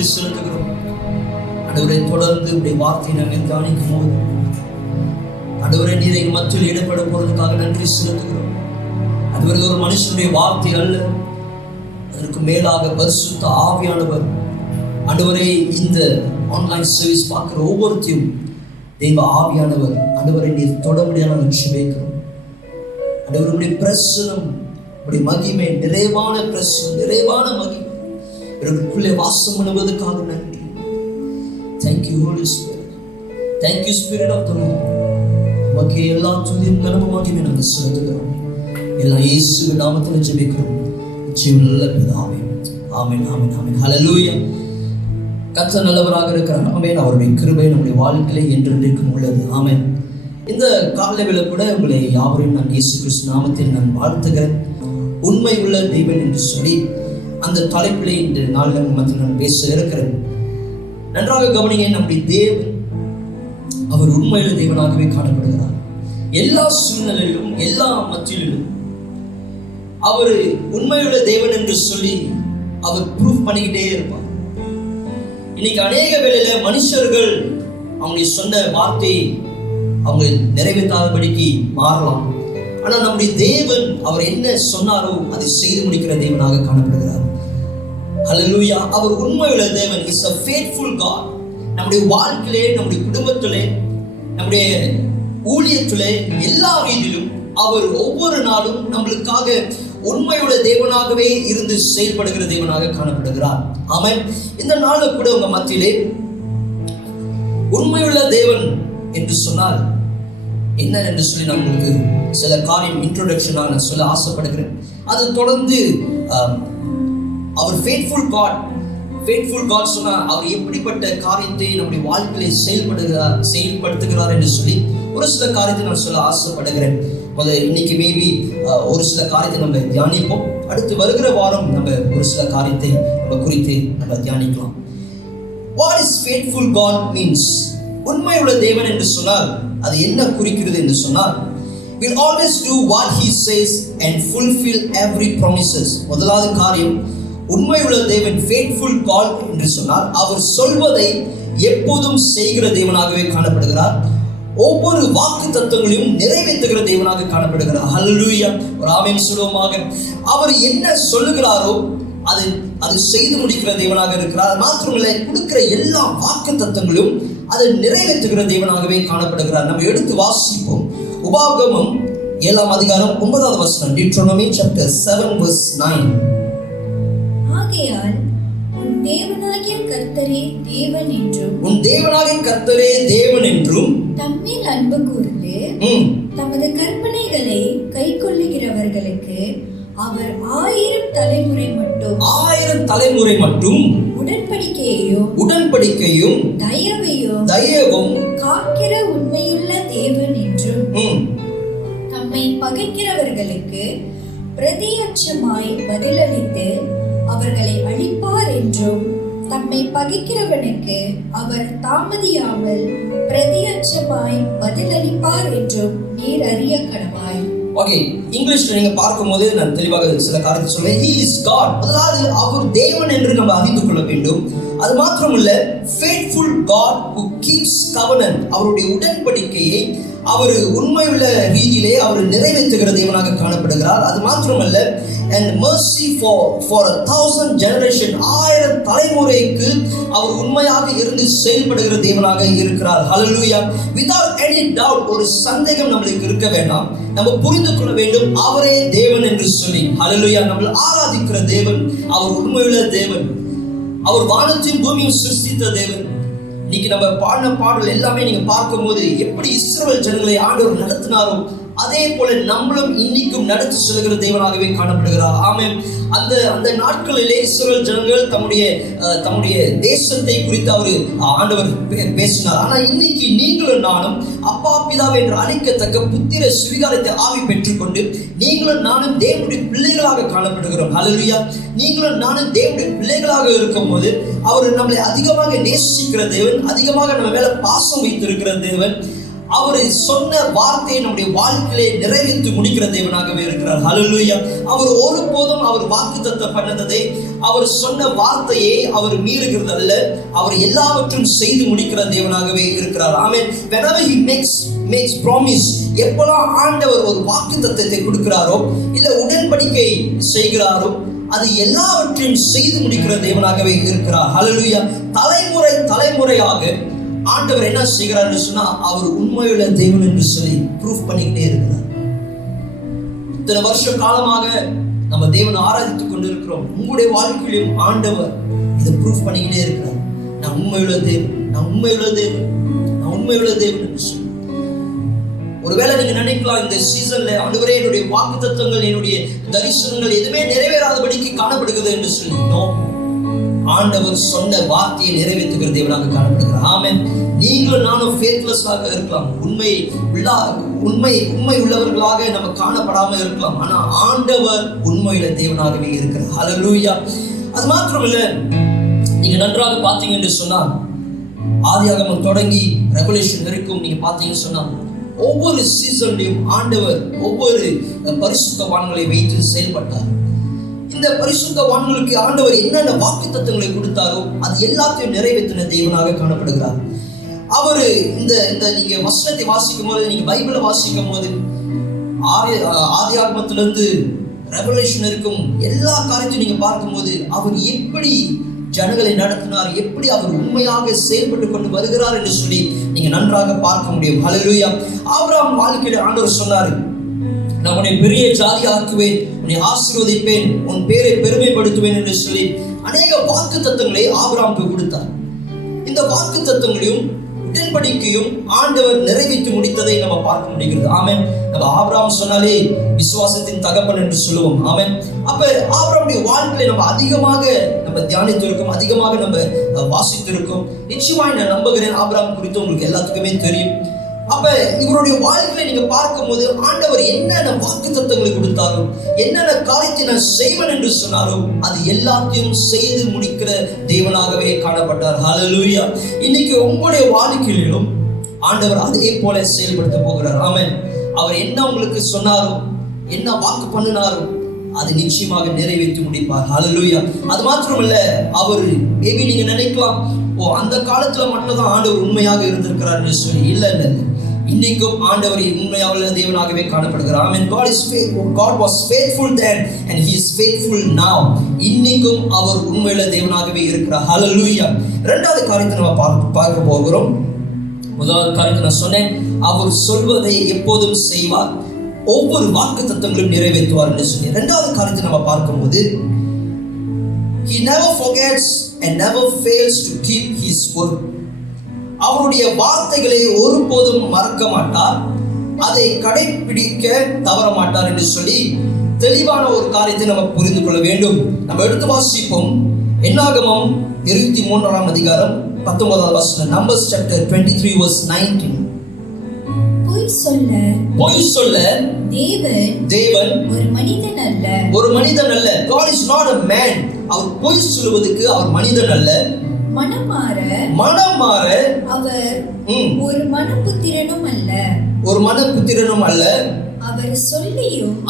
நன்றி செலுத்துகிறோம். ஆண்டவரே, தொடர்ந்து உடைய வார்த்தையை நாங்கள் தியானிக்கும் போது ஆண்டவரே, நீர் எங்கள் மத்தியில் ஈடுபட போறதுக்காக நன்றி செலுத்துகிறோம். அதுவரை ஒரு மனுஷனுடைய வார்த்தை அல்ல, அதற்கு மேலாக பரிசுத்த ஆவியானவர் ஆண்டவரே, இந்த ஆன்லைன் சர்வீஸ் பார்க்கிற ஒவ்வொருத்தையும் தெய்வ ஆவியானவர் ஆண்டவரை நீர் தொட முடியாத ஜெபிக்கிறோம். ஆண்டவருடைய பிரசனம், உடைய மகிமை, நிறைவான பிரசனம், நிறைவான மகிமை இவர்களுக்குள்ளே வாசம் பண்ணுவதற்காக நன்றி. Thank you Holy Spirit. Thank you Spirit of the Lord. உமக்கே எல்லா துதியும் கனமும் மகிமையும் நாங்கள் செலுத்துகிறோம். எல்லாம் இயேசுவின் நாமத்தில் ஜெபிக்கிறோம் ஜீவனுள்ள பிதாவே. ஆமென், ஆமென், ஆமென். ஹல்லேலூயா. கர்த்தர் நல்லவராக இருக்கிறார். ஆமென். அவருடைய கிருபை நம்முடைய வாழ்க்கையிலே என்றென்றைக்கும் உள்ளது. ஆமென். இந்த காலைவேளை கூட உங்களை யாவரையும் நான் இயேசு கிறிஸ்து நாமத்தில் நான் வாழ்த்துகிறேன். உண்மை உள்ள தெய்வன் என்று சொல்லி அந்த தலைப்பிலே இந்த நாளில் மத்தியில் நான் பேச இருக்கிறேன். நன்றாக கவனிங்க. நம்முடைய தேவன் அவர் உண்மையுள்ள தேவனாகவே காணப்படுகிறார். எல்லா சூழ்நிலையிலும், எல்லா மத்தியிலும் அவர் உண்மையுள்ள தேவன் என்று சொல்லி அவர் ப்ரூஃப் பண்ணிக்கிட்டே இருப்பார். இன்னைக்கு அநேக வேளையில மனுஷர்கள் அவங்களுடைய சொன்ன வார்த்தையை அவங்க நிறைவேற்றாதபடிக்கு மாறலாம். ஆனால் நம்முடைய தேவன் அவர் என்ன சொன்னாரோ அதை செய்து முடிக்கிற தேவனாக காணப்படுகிறார். ஹல்லேலூயா. அவர் உண்மையுள்ள தேவன். Is a faithful God. நம்முடைய வாழ்க்கையிலே, நம்முடைய குடும்பத்திலே, நம்முடைய ஊழியத்திலே, எல்லா ரீதியிலும் அவர் ஒவ்வொரு நாளும் நம்மளுக்காக உண்மையுள்ள தேவனாகவே இருந்து செயல்படுகிற தேவனாக காணப்படுகிறார். ஆமென். இந்த நாளில் கூட உங்க மத்தியிலே உண்மையுள்ள தேவன் என்று சொன்னால் என்ன என்று சொல்லி நான் உங்களுக்கு சில காரியம் இன்ட்ரோடக்ஷனாக நான் சொல்ல ஆசைப்படுகிறேன். அது தொடர்ந்து அவர் ஃபேத்ஃபுல் காட் சொன்னா அவர் எப்படிப்பட்ட காரியத்தை நம்முடைய வாழ்க்கையை செயல்படுத்துகிறார் என்று சொல்லி ஒரு சில காரியத்தை நான் சொல்ல ஆசைப்படுகிறேன். இன்னைக்கு மேபி ஒரு சில காரியத்தை நம்ம தியானிப்போம். அடுத்து வருகிற வாரம் நம்ம ஒரு சில காரியத்தை நம்ம குறித்து நம்ம தியானிக்கலாம். What is faithful God means? உண்மையுள்ள தேவன் என்று சொன்னால் அது என்ன குறிக்கிறது என்று சொன்னால், will always do what he says and fulfill every promises. முதலாவது காரியம், உண்மையுள்ள தேவன் faithful God என்று சொன்னால் அவர் சொல்வதை எப்போதும் செய்கிற தேவனாகவே காணப்படுகிறார். ஒவ்வொரு வாக்கு தத்துவங்களையும் நிறைவேற்றுகிற தேவனாக காணப்படுகிறார். ஹல்லேலூயா. ஒரு ஆமென் சொல்லுவோமாக. அவர் என்ன சொல்லுகிறாரோ அது செய்து முடிக்கிற தேவனாக இருக்கிறார். மாத்திரமல்ல, கொடுக்கிற எல்லா வாக்கு தத்துவங்களும் அதை நிறைவேற்றுகிற தேவனாகவே காணப்படுகிறார். நம்ம எடுத்து வாசிப்போம். உபாகமம் 7ஆம் அதிகாரம் 9வது வசனம். Deuteronomy chapter 7 verse 9. ஆகையால் உன் தேவனாகிய கர்த்தரே தேவன் என்றும் தம்மில் அன்பு கூர்ந்து தமது கற்பனைகளை கைக்கொள்ளுகிறவர்களுக்கு அவர் 1000 தலைமுறை மட்டும் உடன்படிக்கையும் தயவும் காக்கிற உண்மையுள்ள தேவன் என்றும் தம்மை பகைக்கிறவர்களுக்கு பிரதியட்சமாய் பதிலளித்து அவர்களை அழிப்பார் என்றும் தம்மை பகைக்கிறவனுக்கு அவர் தாமதியாமல் பிரதியட்சமாய் பதிலளிப்பார் என்றும் நீர் அறிய கடவாய். ஓகே, இங்கிலீஷ்ல நீங்க பார்க்கும்போது நான் தெளிவாக சில காரியத்தை சொல்றேன். He is God. அதாவது அவர் தேவன் என்று நம்ம அறிந்து கொள்ள வேண்டும். அது மாத்திரமல்ல, faithful God who keeps covenant. அவருடைய உடன்படிக்கையை அவர் உண்மையுள்ள ரீதியிலே அவர் நிறைவேற்றுகிற தேவனாக காணப்படுகிறார். அது மாத்திரமல்ல, and mercy for 1000 generation, 1000 தலைமுறைக்கு அவர் உண்மையாக இருந்து செயல்படுகிற தேவனாக இருக்கிறார். ஹல்லேலூயா. without any doubt, ஒரு சந்தேகம் நம்மளுக்கு இருக்க வேண்டாம். நம்ம புரிந்து கொள்ள வேண்டும், அவரே தேவன் என்று சொல்லி. ஹல்லேலூயா. நம்ம ஆராதிக்கிற தேவன் அவர் உண்மையுள்ள தேவன். அவர் வானத்தையும் பூமியும் சிருஷ்டித்த தேவன். இன்னைக்கு நம்ம பாடின பாடல் எல்லாமே நீங்க பார்க்கும்போது எப்படி இஸ்ரவேல் ஜனங்களை ஆண்டவர் நடத்தினாரோ அதே போல நம்மளும் இன்னைக்கும் நடத்தி செல்கிற தேவனாகவே காணப்படுகிறார். ஆமென். அந்த நாட்களிலே இஸ்ரவேல் ஜனங்கள் தம்முடைய தேசத்தை குறித்து அவர் ஆண்டவர் பேசினார். ஆனா இன்னைக்கு நீங்களும் நானும் அப்பா பிதாவை என்று அழைக்கத்தக்க புத்திர சுவிகாரத்தை ஆவி பெற்றுக்கொண்டு நீங்களும் நானும் தேவனுடைய பிள்ளைகளாக காணப்படுகிறோம். ஹல்லேலூயா. நீங்களும் நானும் தேவனுடைய பிள்ளைகளாக இருக்கும் போது அவர் நம்மளை அதிகமாக நேசிக்கிற தேவன், அதிகமாக நம்ம மேல பாசம் வைத்திருக்கிற தேவன். அவர் சொன்ன வார்த்தையை நம்முடைய வாழ்க்கையிலே நிறைவேற்றி முடிக்கிற தேவனாகவே இருக்கிறார். ஹல்லேலூயா. அவர் ஒருபோதும் அவர் வாக்குத்தத்தம் பண்ணதை, அவர் சொன்ன வார்த்தையை அவர் மீறுகிறது அல்ல, அவர் எல்லாவற்றையும் செய்து முடிக்கிற தேவனாகவே இருக்கிறார். ஆமென். whenever he makes promise, எப்போலாம் ஆண்டவர் ஒரு வாக்குத்தத்தத்தை கொடுக்கிறாரோ இல்ல உடன்படிக்கை செய்கிறாரோ அது எல்லாவற்றையும் செய்து முடிக்கிற தேவனாகவே இருக்கிறார். ஹல்லேலூயா. தலைமுறையாக ஆண்டவர் என்ன செய்கிறார் என்று சொன்னா, அவர் உண்மையுள்ள தேவன் என்று சொல்லி ப்ரூஃப் பண்ணிக்கிட்டே இருக்கிறார். இத்தனை வருஷ காலமாக நம்ம தேவனை ஆராதித்துக் கொண்டு இருக்கிறோம். உங்களுடைய வாழ்க்கையிலும் ஆண்டவர் இதை ப்ரூஃப் பண்ணிக்கிட்டே இருக்கிறார். நான் உண்மையுள்ள தேவன், நான் உண்மையுள்ள தேவன், நான் உண்மையுள்ள தேவன் என்று சொல்லி. ஒருவேளை நீங்க நினைக்கலாம், இந்த சீசன்ல ஆண்டவரே என்னுடைய வாக்குத்தத்தங்கள், என்னுடைய தரிசனங்கள் எதுவுமே நிறைவேறாதபடிக்கு காணப்படுகிறது என்று சொல்லி. ஆண்டவர் சொன்ன வார்த்தையை நிறைவேற்றுகிற தேவனாக காணப்படுகிறார். ஆமென். நீங்களும் நானும் ஃபேத்லெஸ்ஸாக இருக்கலாம், உண்மை உள்ளவர்களாக நம்ம காணப்படாமல் இருக்கலாம். ஆனா ஆண்டவர் உண்மையுள்ள தேவனாகவே இருக்கிறார். ஹல்லேலூயா. அது மாத்திரமல்ல, நீங்க நன்றாக பார்த்தீங்க என்று சொன்னா, ஆதியாகமம் தொடங்கி ரெவலேஷன் வரைக்கும் நீங்க பார்த்தீங்கன்னு சொன்னா, ஒவ்வொரு சீசன்லையும் ஆண்டவர் ஒவ்வொரு பரிசுத்தவான்களை வைத்து செயல்பட்டார். இந்த பரிசுத்தவான்களுக்கு ஆண்டவர் என்னென்ன வாக்குத்தத்தங்களை கொடுத்தாரோ அது எல்லாத்தையும் நிறைவேற்றின தேவனாக காணப்படுகிறார். அவரு இந்த நீங்க வசனத்தை வாசிக்கும் போது, நீங்க பைபிளை வாசிக்கும் போது, ஆதியாகமத்திலிருந்து ரெவலேஷன் இருக்கும் எல்லா காரியத்தையும் நீங்க பார்க்கும்போது, அவர் எப்படி ஜனங்களை நடத்தினார், எப்படி அவர் உண்மையாக செயல்பட்டு கொண்டு வருகிறார் என்று சொல்லி நீங்க நன்றாக பார்க்க முடியும். ஹல்லேலூயா. ஆபிரகாம் வாழ்க்கையில ஆண்டவர் சொன்னாரு, நான் உன்னை பெரிய ஜாதி ஆக்குவேன், உன்னை ஆசீர்வதிப்பேன், உன் பேரை பெருமைப்படுத்துவேன் என்று சொல்லி அநேக வாக்குத்தத்தங்களை ஆபிரகாமுக்கு கொடுத்தார். இந்த வாக்குத்தத்தங்களையும் உடன்படிக்கையும் ஆண்டவர் நிறைவேற்றி முடித்ததை நம்ம பார்க்க முடிகிறது. ஆமென். நம்ம ஆபிரகாம் சொன்னாலே விசுவாசத்தின் தகப்பன் என்று சொல்லுவோம். ஆமென். அப்ப ஆபிரகாமுடைய வாழ்க்கையை நம்ம அதிகமாக நம்ம தியானித்திருக்கோம், அதிகமாக நம்ம வாசித்திருக்கோம். நிச்சயமாய் நான் நம்புகிறேன், ஆபிரகாம் குறித்து உங்களுக்கு எல்லாத்துக்குமே தெரியும். அப்ப இவருடைய வாழ்க்கையை நீங்க பார்க்கும்போது ஆண்டவர் என்னென்ன வாக்குத்தத்தங்களை கொடுத்தாரோ, என்னென்ன காரியத்தை நான் செய்வேன் என்று சொன்னாரோ அது எல்லாத்தையும் செய்து முடிக்கிற தேவனாகவே காணப்பட்டார். ஹல்லேலூயா. இன்னைக்கு உங்களுடைய வாழ்க்கையிலும் ஆண்டவர் அதே போல செயல்படுத்த போகிறார். ஆமென். அவர் என்ன உங்களுக்கு சொன்னாரோ, என்ன வாக்கு பண்ணினாரோ அது நிச்சயமாக நிறைவேற்றி முடிப்பார். ஹல்லேலூயா. அது மாத்திரமல்ல, அவர் மேபி நீங்க நினைக்கலாம், அந்த காலத்துல மட்டும்தான் ஆண்டவர் உண்மையாக இருந்திருக்கிறார் என்று சொல்லி. இல்ல, இன்னைக்கும் ஆண்டவர் உண்மையாக தேவனாகவே காணப்படுகிறார். Amen. God was faithful then and he is faithful now. இன்னைக்கும் அவர் உண்மையுள்ள தேவனாகவே இருக்கிறார். ஹல்லேலூயா. இரண்டாவது காரியத்தை நம்ம பார்க்க போகிறோம். முதலாவது காரியத்தை நான் சொன்னேன், அவர் சொல்வதை எப்போதும் செய்வார், ஒவ்வொரு வாக்குத்தத்தங்களும் நிறைவேற்றுவார் என்று சொல்லி. இரண்டாவது காரியத்தை நம்ம பார்க்கும்போது, he never forgets and never fails to keep his word. அவருடைய வார்த்தைகளை ஒருபோதும் மறக்க மாட்டார், அதை கடைபிடிக்க தவற மாட்டார் என்று சொல்லி தெளிவான ஒரு காரியத்தை நம்ம புரிந்து கொள்ள வேண்டும். நம்ம எடுத்து வாசிப்போம். என்னாகமம் 23ஆம் அதிகாரம் 19வது வசனம். Numbers chapter 23 verse 19. பொய் சொல்ல தேவன் ஒரு மனிதன் அல்ல. God is not a man. அவர் பொய் சொல்வதற்கு அவர் மனிதன் அல்ல. மனமாற அவர் ஒரு மனப்புத்திரனும் அல்ல.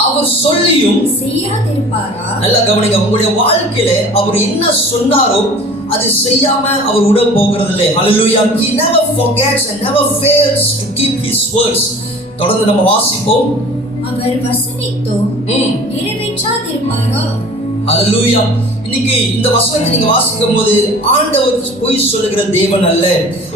அவர் சொல்லியும் செய்யாதிருப்பாரா? நல்லா கவனிங்க. உங்களுடைய வாழ்க்கையில அவர் என்ன சொன்னாரோ அது செய்யாம அவர் விட போகிறது இல்லை. ஹல்லேலூயா. He never forgets and never fails to keep his words. தொடர்ந்து நம்ம வாசிப்போம். அவர் வசனித்தோம் நிறைவேற்றாதிருப்பாரா? ஹல்லேலூயா. இன்னைக்கு இந்த வசனத்தை நீங்க வாசிக்கும் போது ஆண்டவர் பொய் சொல்லுகிற தேவன் அல்ல,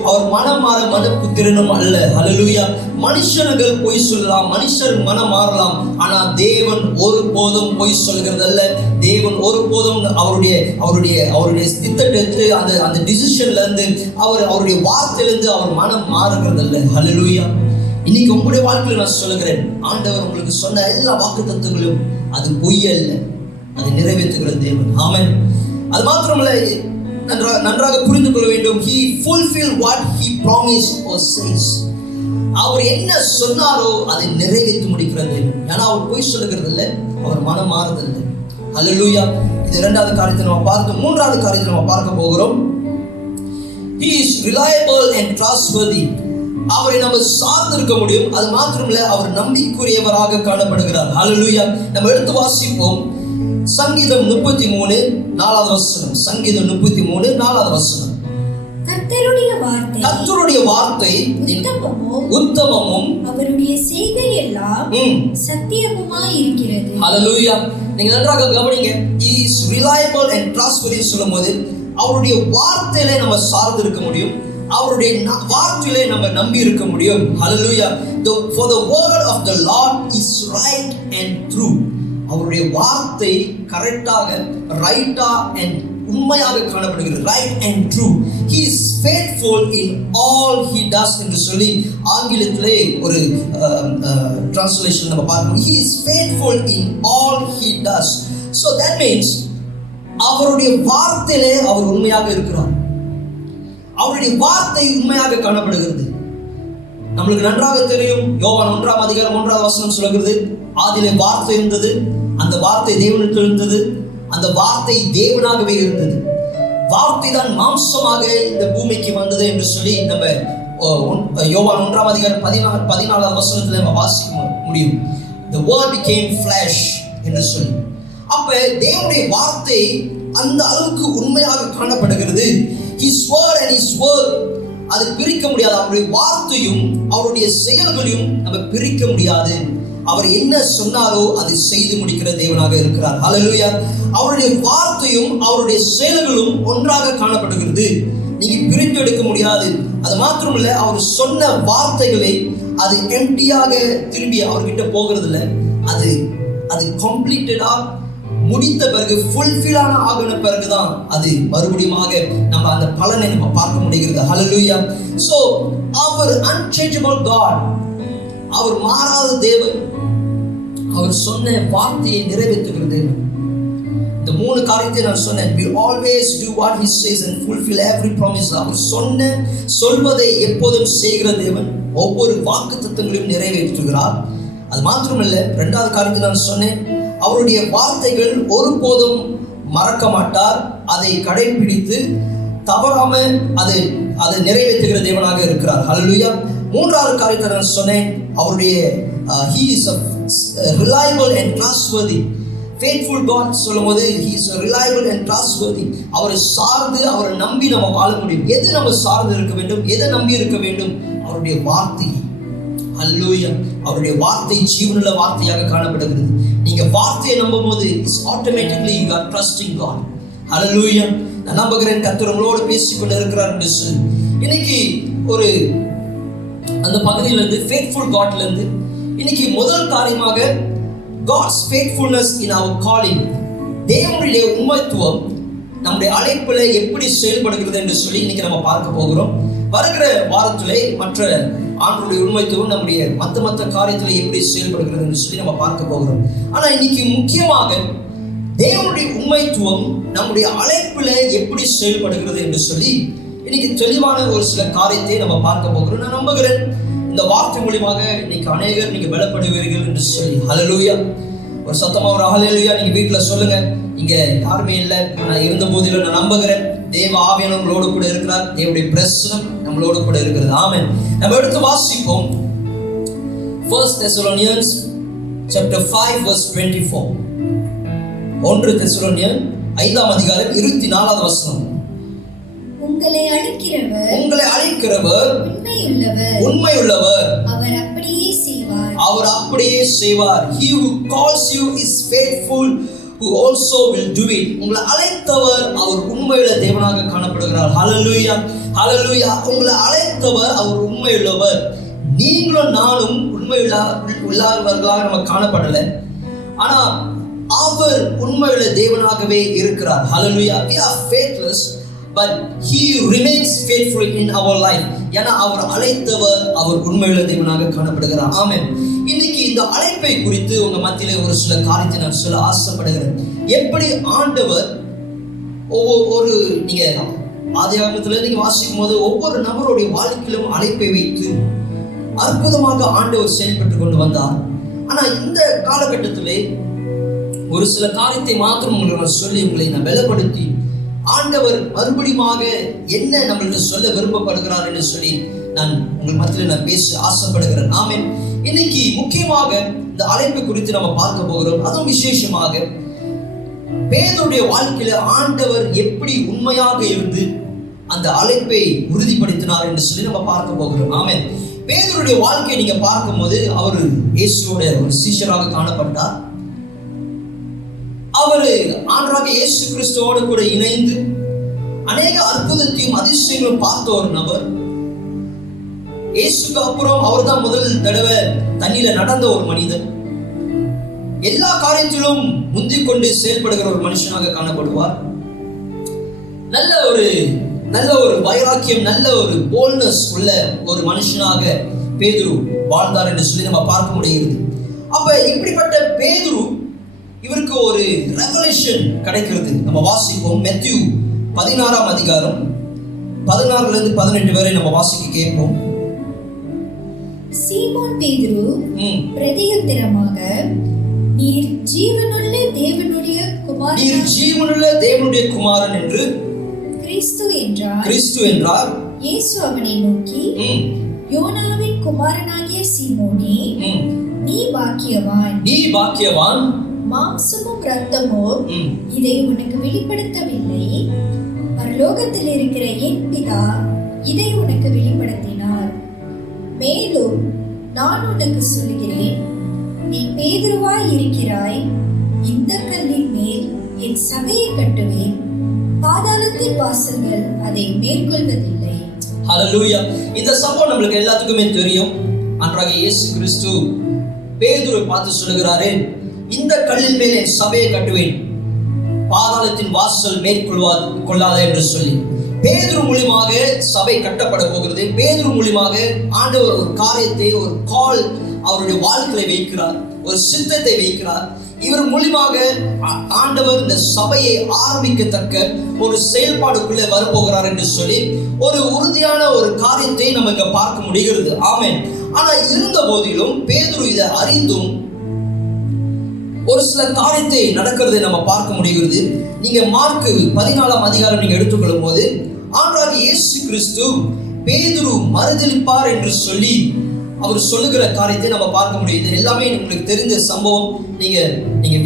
அவர் மனமாற மனப்புத்திரனும் அல்ல. ஹல்லேலூயா. மனுஷர்கள் பொய் சொல்லலாம், மனுஷர் மனம் மாறலாம், ஆனா தேவன் ஒருபோதும் பொய் சொல்கிறது அல்ல. தேவன் ஒருபோதும் அவருடைய திட்டத்தை அந்த டிசிஷன்ல இருந்து அவருடைய வார்த்தையிலிருந்து அவர் மனம் மாறுகிறது அல்ல. ஹல்லேலூயா. இன்னைக்கு உங்களுடைய வாழ்க்கையில நான் சொல்லுகிறேன், ஆண்டவர் உங்களுக்கு சொன்ன எல்லா வாக்குத்தத்தங்களும் அது பொய் அல்ல, அதை நிறைவேற்றுகிற தேவன். ஆமென். அது மாத்திரமல்ல, நன்றாக புரிந்து கொள்ள வேண்டும், he fulfilled what he promised or says. அவர் என்ன சொன்னாரோ அதை நிறைவேற்றி முடிக்கிற தேவன். ஏன்னா அவர் பொய் சொல்லுகிறது இல்லை, அவர் மனம் மாறுதல் இல்லை. ஹல்லேலூயா. இது இரண்டாவது காரியத்தை நம்ம பார்த்து மூன்றாவது காரியத்தை நம்ம பார்க்க போகிறோம். He is reliable and trustworthy. அவரை நம்ம சார்ந்திருக்க முடியும். அது மாத்திரமல்ல, அவர் நம்பிக்கையுரியவராக காணப்படுகிறார். ஹல்லேலூயா. நம்ம எடுத்து வாசிப்போம். சங்கீதம் 33 4வது வசனம். சங்கீதம் 33 4வது வசனம். கர்த்தருடைய வார்த்தை உத்தமமும் அவருடைய செய்கை எல்லாம் சத்தியமுமாய் இருக்கிறது. ஹல்லேலூயா. நீங்க நன்றாக கவனிங்க. He is reliable and trustworthy சொல்லும்போது அவருடைய வார்த்தையிலே நம்ம சார்ந்து இருக்க முடியும். அவருடைய வார்த்தையிலே நம்ம நம்பி இருக்க முடியும். ஹல்லேலூயா. For the word of the Lord is right and true. அவருடைய வார்த்தை கரெக்டாக, ரைட்டா and உண்மையாக காணப்படுகிறது. Right and true. He is faithful in all he does என்று சொல்லி ஆங்கிலத்திலே ஒரு translation நம்ம பார்க்கணும். He is faithful in all he does. So that means அவருடைய வார்த்தையிலே அவர் உண்மையாக இருக்கிறார். அவருடைய வார்த்தை உண்மையாக காணப்படுகிறது. நம்மளுக்கு நன்றாக தெரியும். யோவான் 1ஆம் அதிகாரம் 1வது வசனம் சொல்கிறது, ஆதியிலே வார்த்தை இருந்தது, அந்த வார்த்தை தேவனிடத்தில் இருந்தது, அந்த வார்த்தை தேவனாகவே இருந்தது, வார்த்தை தான் மாம்சமாக இந்த பூமிக்கு வந்தது என்று சொல்லி நம்ம யோவான் 1ஆம் அதிகாரம் 14வது வசனத்தில் நம்ம வாசிக்க முடியும். The word became flesh என்று சொல்லி. அப்ப தேவனுடைய வார்த்தை அந்த அளவுக்கு உண்மையாக காணப்படுகிறது. His word and his word, அது பிரிக்க முடியாது. அவருடைய வார்த்தையும் அவருடைய செயல்களையும் நம்ம பிரிக்க முடியாது. அவர் என்ன சொன்னாரோ அதை செய்து முடிக்கிற தேவனாக இருக்கிறார். ஹல்லேலூயா. அவருடைய வார்த்தையும் அவருடைய செயல்களும் ஒன்றாக காணப்படுகிறது. நீங்க பிரித்து எடுக்க முடியாது. அது மாத்திரமல்ல, அவர் சொன்ன வார்த்தைகளை அது எம்டியாக திரும்பி அவர்கிட்ட போகிறது இல்லை. அது கம்ப்ளீட்டடா முடித்த பிறகு, ஃபுல்ஃபில் ஆகின பிறகுதான் அது மறுபடியும் நம்ம அந்த பலனை நம்ம பார்க்க முடிகிறது. ஹல்லேலூயா. சோ அவர் unchangeable God, அவர் மாறாத தேவன், அவர் சொன்ன வார்த்தையை நிறைவேற்றுகிற தேவன். இந்த 3 காரியத்தை நான் சொன்னேன். We always do what he says and fulfill every promise. அவர் சொல்வதை எப்போதும் செய்கிற தேவன், ஒவ்வொரு வாக்குத்தத்தங்களையும் நிறைவேற்றுகிறார். அது மாத்திரமல்ல, 2வது காரியத்தை நான் சொன்னேன், அவருடைய வார்த்தைகள் ஒருபோதும் மறக்க மாட்டார். அதை கடைபிடித்து தவறாம அதை நிறைவேற்றுகிற தேவனாக இருக்கிறார். ஹல்லேலூயா. 3வது காரியத்தை நான் சொன்னேன், அவருடைய he is a reliable and trustworthy. Faithful God சொல்லும்போது he is a reliable and trustworthy. அவரை சார்ந்து, அவரை நம்பி நம்ம வாழ முடியும். எது நம்ம சார்ந்து இருக்க வேண்டும், எதை நம்பி இருக்க வேண்டும்? அவருடைய வார்த்தை. ஹல்லேலூயா. அவருடைய வார்த்தை ஜீவனுள்ள வார்த்தையாக காணப்படுகிறது. நீங்க வார்த்தையை நம்பும்போது it's automatically you are trusting God. ஹல்லேலூயா. நான் நம்புகிறேன் கர்த்தர் உங்களோடு பேசிக்கொண்டு இருக்கிறார் என்று சொல்லி. இன்னைக்கு ஒரு அந்த பகுதியிலிருந்து faithful Godல இருந்து இன்னைக்கு முதல் காரியமாக God's faithfulness in our calling, தேவனுடைய உண்மைத்துவம் நம்முடைய அழைப்புல எப்படி செயல்படுகிறது என்று சொல்லி இன்னைக்கு நம்ம பார்க்க போகிறோம். வருகிற வாரத்திலே மற்ற ஆண்டவருடைய உண்மைத்துவம் நம்முடைய மற்ற காரியத்தில் எப்படி செயல்படுகிறது என்று சொல்லி நம்ம பார்க்க போகிறோம். ஆனா இன்னைக்கு முக்கியமாக தேவனுடைய உண்மைத்துவம் நம்முடைய அழைப்புல எப்படி செயல்படுகிறது என்று சொல்லி இன்னைக்கு தெளிவான ஒரு சில காரியத்தை நம்ம பார்க்க போகிறோம். நான் நம்புகிறேன் இந்த வார்த்தை மூலமாக இன்னைக்கு அநேகர் நீங்க பலப்படுவீர்கள் என்று சொல்லி. ஹல்லேலூயா. ஒரு சத்தமா ஒரு ஹல்லேலூயா நீங்க வீட்டுல சொல்லுங்க. இங்க யாருமே இல்லை, நான் இருந்த போதிலும் நான் நம்புகிறேன் தேவ ஆவியானவர் நம்மளோடு கூட இருக்கிறார். தேவனுடைய பிரசன்னம் நம்மளோடு கூட இருக்கிறது. ஆமென். நம்ம எடுத்து வாசிப்போம். 1 Thessalonians chapter 5 verse 24. 1 தெசலோனியர் 5ஆம் அதிகாரம் 24வது வசனம். உங்களை அழைக்கிறவர் உண்மையுள்ளவர், அவர் அப்படியே செய்வார். He who calls you is faithful, who also will do it. உங்களை அழைத்தவர் அவர் உண்மையுள்ள தேவனாக காணப்படுகிறார். ஹல்லேலூயா. ஹல்லேலூயா. உங்களை அழைத்தவர் அவர் உண்மையுள்ளவர். நீங்களும் நானும் உண்மையுள்ளவர்களாக நம்ம காணப்படல, ஆனா அவர் உண்மையுள்ள தேவனாகவே இருக்கிறார். ஹல்லேலூயா. We are faithless, but he remains faithful in our life. ஏன்னா அவர் அழைத்தவர் அவர் உண்மையுள்ள தேவனாக காணப்படுகிறார். ஆமென். இன்னைக்கு இந்த அழைப்பை குறித்து உங்க மத்தியிலே ஒரு சில காரியத்தை நான் சொல்ல ஆசைப்படுகிறேன். எப்படி ஆண்டவர் ஒவ்வொரு நீங்க ஆதியாகமத்துல நீங்க வாசிக்கும் போது ஒவ்வொரு நபருடைய வாழ்க்கையிலும் அழைப்பை வைத்து அற்புதமாக ஆண்டவர் செயல்பட்டு கொண்டு வந்தார். ஆனா இந்த காலகட்டத்திலே ஒரு சில காரியத்தை மாத்திரம் உங்களுக்கு நான் சொல்லி உங்களை நான் பலப்படுத்தி ஆண்டவர் மறுபடியுமாக என்ன நம்மளுக்கு சொல்ல விருப்பப்படுகிறார் என்று சொல்லி நான் உங்கள் மத்தியில் நான் பேச ஆசைப்படுகிறேன். ஆமென். இன்னைக்கு முக்கியமாக இந்த அழைப்பு குறித்து நம்ம பார்க்க போகிறோம். அதுவும் விசேஷமாக பேதுருடைய வாழ்க்கையில ஆண்டவர் எப்படி உண்மையாக இருந்து அந்த அழைப்பை உறுதிப்படுத்தினார் என்று சொல்லி நம்ம பார்க்க போகிறோம். ஆமென். பேதுருடைய வாழ்க்கையை நீங்க பார்க்கும்போது அவர் இயேசுவோட ஒரு சீஷராக காணப்பட்டார். அவர் ஆண்டவராக இயேசு கிறிஸ்துவோடு கூட இணைந்து அநேக அற்புதத்தையும் அதிசயங்களும் பார்த்த ஒரு நபர். இயேசுக்கு அப்புறம் அவர் தான் முதல் தடவை தண்ணியில நடந்த ஒரு மனிதன். எல்லா காரியத்திலும் முந்திக் கொண்டு செயல்படுகிற ஒரு மனுஷனாக காணப்படுவார். நல்ல ஒரு வைராக்கியம், நல்ல ஒரு போல்ட்னஸ் உள்ள ஒரு மனுஷனாக பேதுரு வாழ்ந்தார் என்று சொல்லி நம்ம பார்க்க முடிகிறது. அப்ப இப்படிப்பட்ட பேதுரு, இவருக்கு ஒரு ரெவலேஷன் கிடைக்கிறது. நம்ம வாசிப்போம். மத்தேயு 16ஆம் அதிகாரம் 16-18 வரை நம்ம வாசிக்க கேட்போம். சீமோன் பேதுரு பிரதியுத்தரமாக, நீர் ஜீவனுள்ள தேவனுடைய குமாரன் என்று கிறிஸ்து என்றார். இயேசு அவனை நோக்கி, யோனாவின் குமாரனாகிய சீமோனே, நீ பாக்கியவான், மாம்சமும் இரத்தமும் இதை உனக்கு வெளிப்படுத்தவில்லை, பரலோகத்தில் இருக்கிற என் பிதா இதை உனக்கு வெளிப்படுத்தினார். மேலும் நான் உனக்கு சொல்கிறேன், நீ பேதுருவாய் இருக்கிறாய், இந்த கல்லின் மேல் என் சபையை கட்டுவேன், பாதாளத்தின் வாசல்கள் அதை மேற்கொள்வதில்லை. ஹல்லேலூயா. இந்த சம்பவம் நம்மளுக்கு எல்லாத்துக்குமே தெரியும். ஆண்டவராகிய இயேசு கிறிஸ்து பேதுருவை பார்த்து சொல்லுகிறாரே, இந்த கல்லின் மேல் என் சபையை கட்டுவேன், பாதாளத்தின் வாசல் மேற்கொள்ளாத என்று சொல்லி பேதுரு மூலமாக சபை கட்டப்பட போகிறது. பேதுரு மூலமாக ஆண்டவர் ஒரு காரியத்தை, ஒரு கால் அவருடைய வாழ்க்கையை வைக்கிறார், ஒரு சித்தத்தை வைக்கிறார். இவர் மூலமாக ஆண்டவர் இந்த சபையை ஆரம்பிக்கத்தக்க ஒரு செயல்பாடுக்குள்ளே வரப்போகிறார் என்று சொல்லி ஒரு உறுதியான ஒரு காரியத்தை நம்ம இங்க பார்க்க முடிகிறது. ஆமென். ஆனா இருந்த போதிலும் பேதுரு இதை அறிந்தும் ஒரு சில காரியத்தை நடக்கிறதை நம்ம பார்க்க முடிகிறது. நீங்க மார்க் 14ஆம் அதிகாரம் நீங்க எடுத்துக்கொள்ளும் போது ஆண்டவராகிய இயேசு கிறிஸ்து பேதுரு மறுதலிப்பார் என்று சொல்லி அவர் சொல்லுகிற காரியத்தை நம்ம பார்க்க முடியுது. எல்லாமே உங்களுக்கு தெரிஞ்ச சம்பவம். நீங்க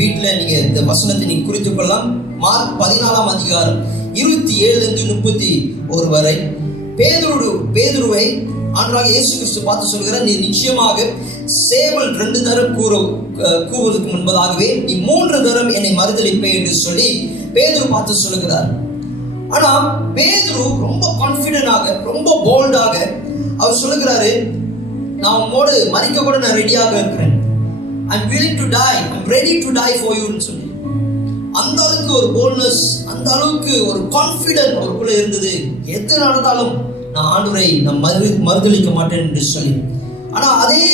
வீட்டுல நீங்க இந்த வசனத்தை நீங்க குறித்துக் கொள்ளலாம். மார்க் 14ஆம் அதிகாரம் 27-31 வரை பேதுருவை ஆண்டவராகிய இயேசு கிறிஸ்து பார்த்து சொல்கிறார், நீ நிச்சயமாக சேவல் 2 தரம் கூவுவதற்கு முன்பதாகவே நீ 3 தரம் என்னை மறுதலிப்பே என்று சொல்லி பேதுரு பார்த்து சொல்லுகிறார். ஆனா பேதுரு ரொம்ப கான்ஃபிடென்டாக, ரொம்ப போல்டாக அவர் சொல்லுகிறாரு, நான் உன்னோடு மரிக்க கூட நான் ரெடியாக இருக்கிறேன். I'm willing to die. I'm ready to die for you ன்னு சொல்லி அந்த அளவுக்கு ஒரு போல்ட்னஸ், அந்த அளவுக்கு ஒரு கான்ஃபிடென்ட் அவருக்குள்ள இருந்தது. எது நடந்தாலும் நான் ஆண்டவரை நான் மறுதலிக்க மாட்டேன் என்று சொல்லி. ஆனா அதே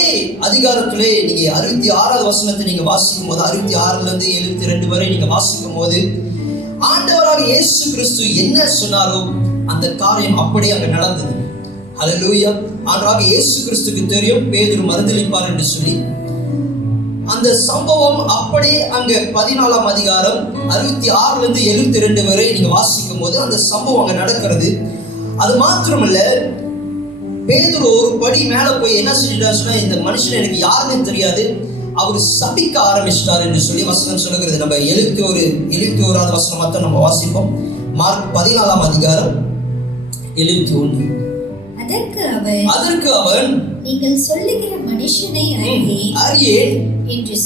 அதிகாரத்திலே நீங்க 66வது வசனத்தை நீங்க வாசிக்கும் போது 66-72 வரை நீங்க வாசிக்கும் போது ஆண்டவராக இயேசு கிறிஸ்து என்ன சொன்னாரோ அந்த காரியம் அப்படியே அங்க நடந்தது. ஹல்லேலூயா. ஆண்டவராக இயேசு கிறிஸ்துக்கு தெரியும் பேதுரு மறுதலிப்பார் என்று சொல்லி. அந்த சம்பவம் அப்படியே அங்க 14ஆம் அதிகாரம் 66-72 வரை நீங்க வாசிக்கும் போது அந்த சம்பவம் அங்க நடக்கிறது. அது மாத்திரமல்ல, பேதுரு ஒரு படி மேல போய் என்ன செஞ்சிட்டாரு சொன்னா, இந்த மனுஷன் எனக்கு யாருன்னு தெரியாது, அவர் சபிக்க ஆரம்பிச்சிட்டார் என்று சொல்லி வசனம் சொல்லுகிறது. நம்ம 71வது வசனம் மட்டும் நம்ம வாசிப்போம். மார்க் 14ஆம் அதிகாரம் 71. அதற்கு அவன் நீங்கள் சொல்லுகிற மனுஷனை அறியேன் என்று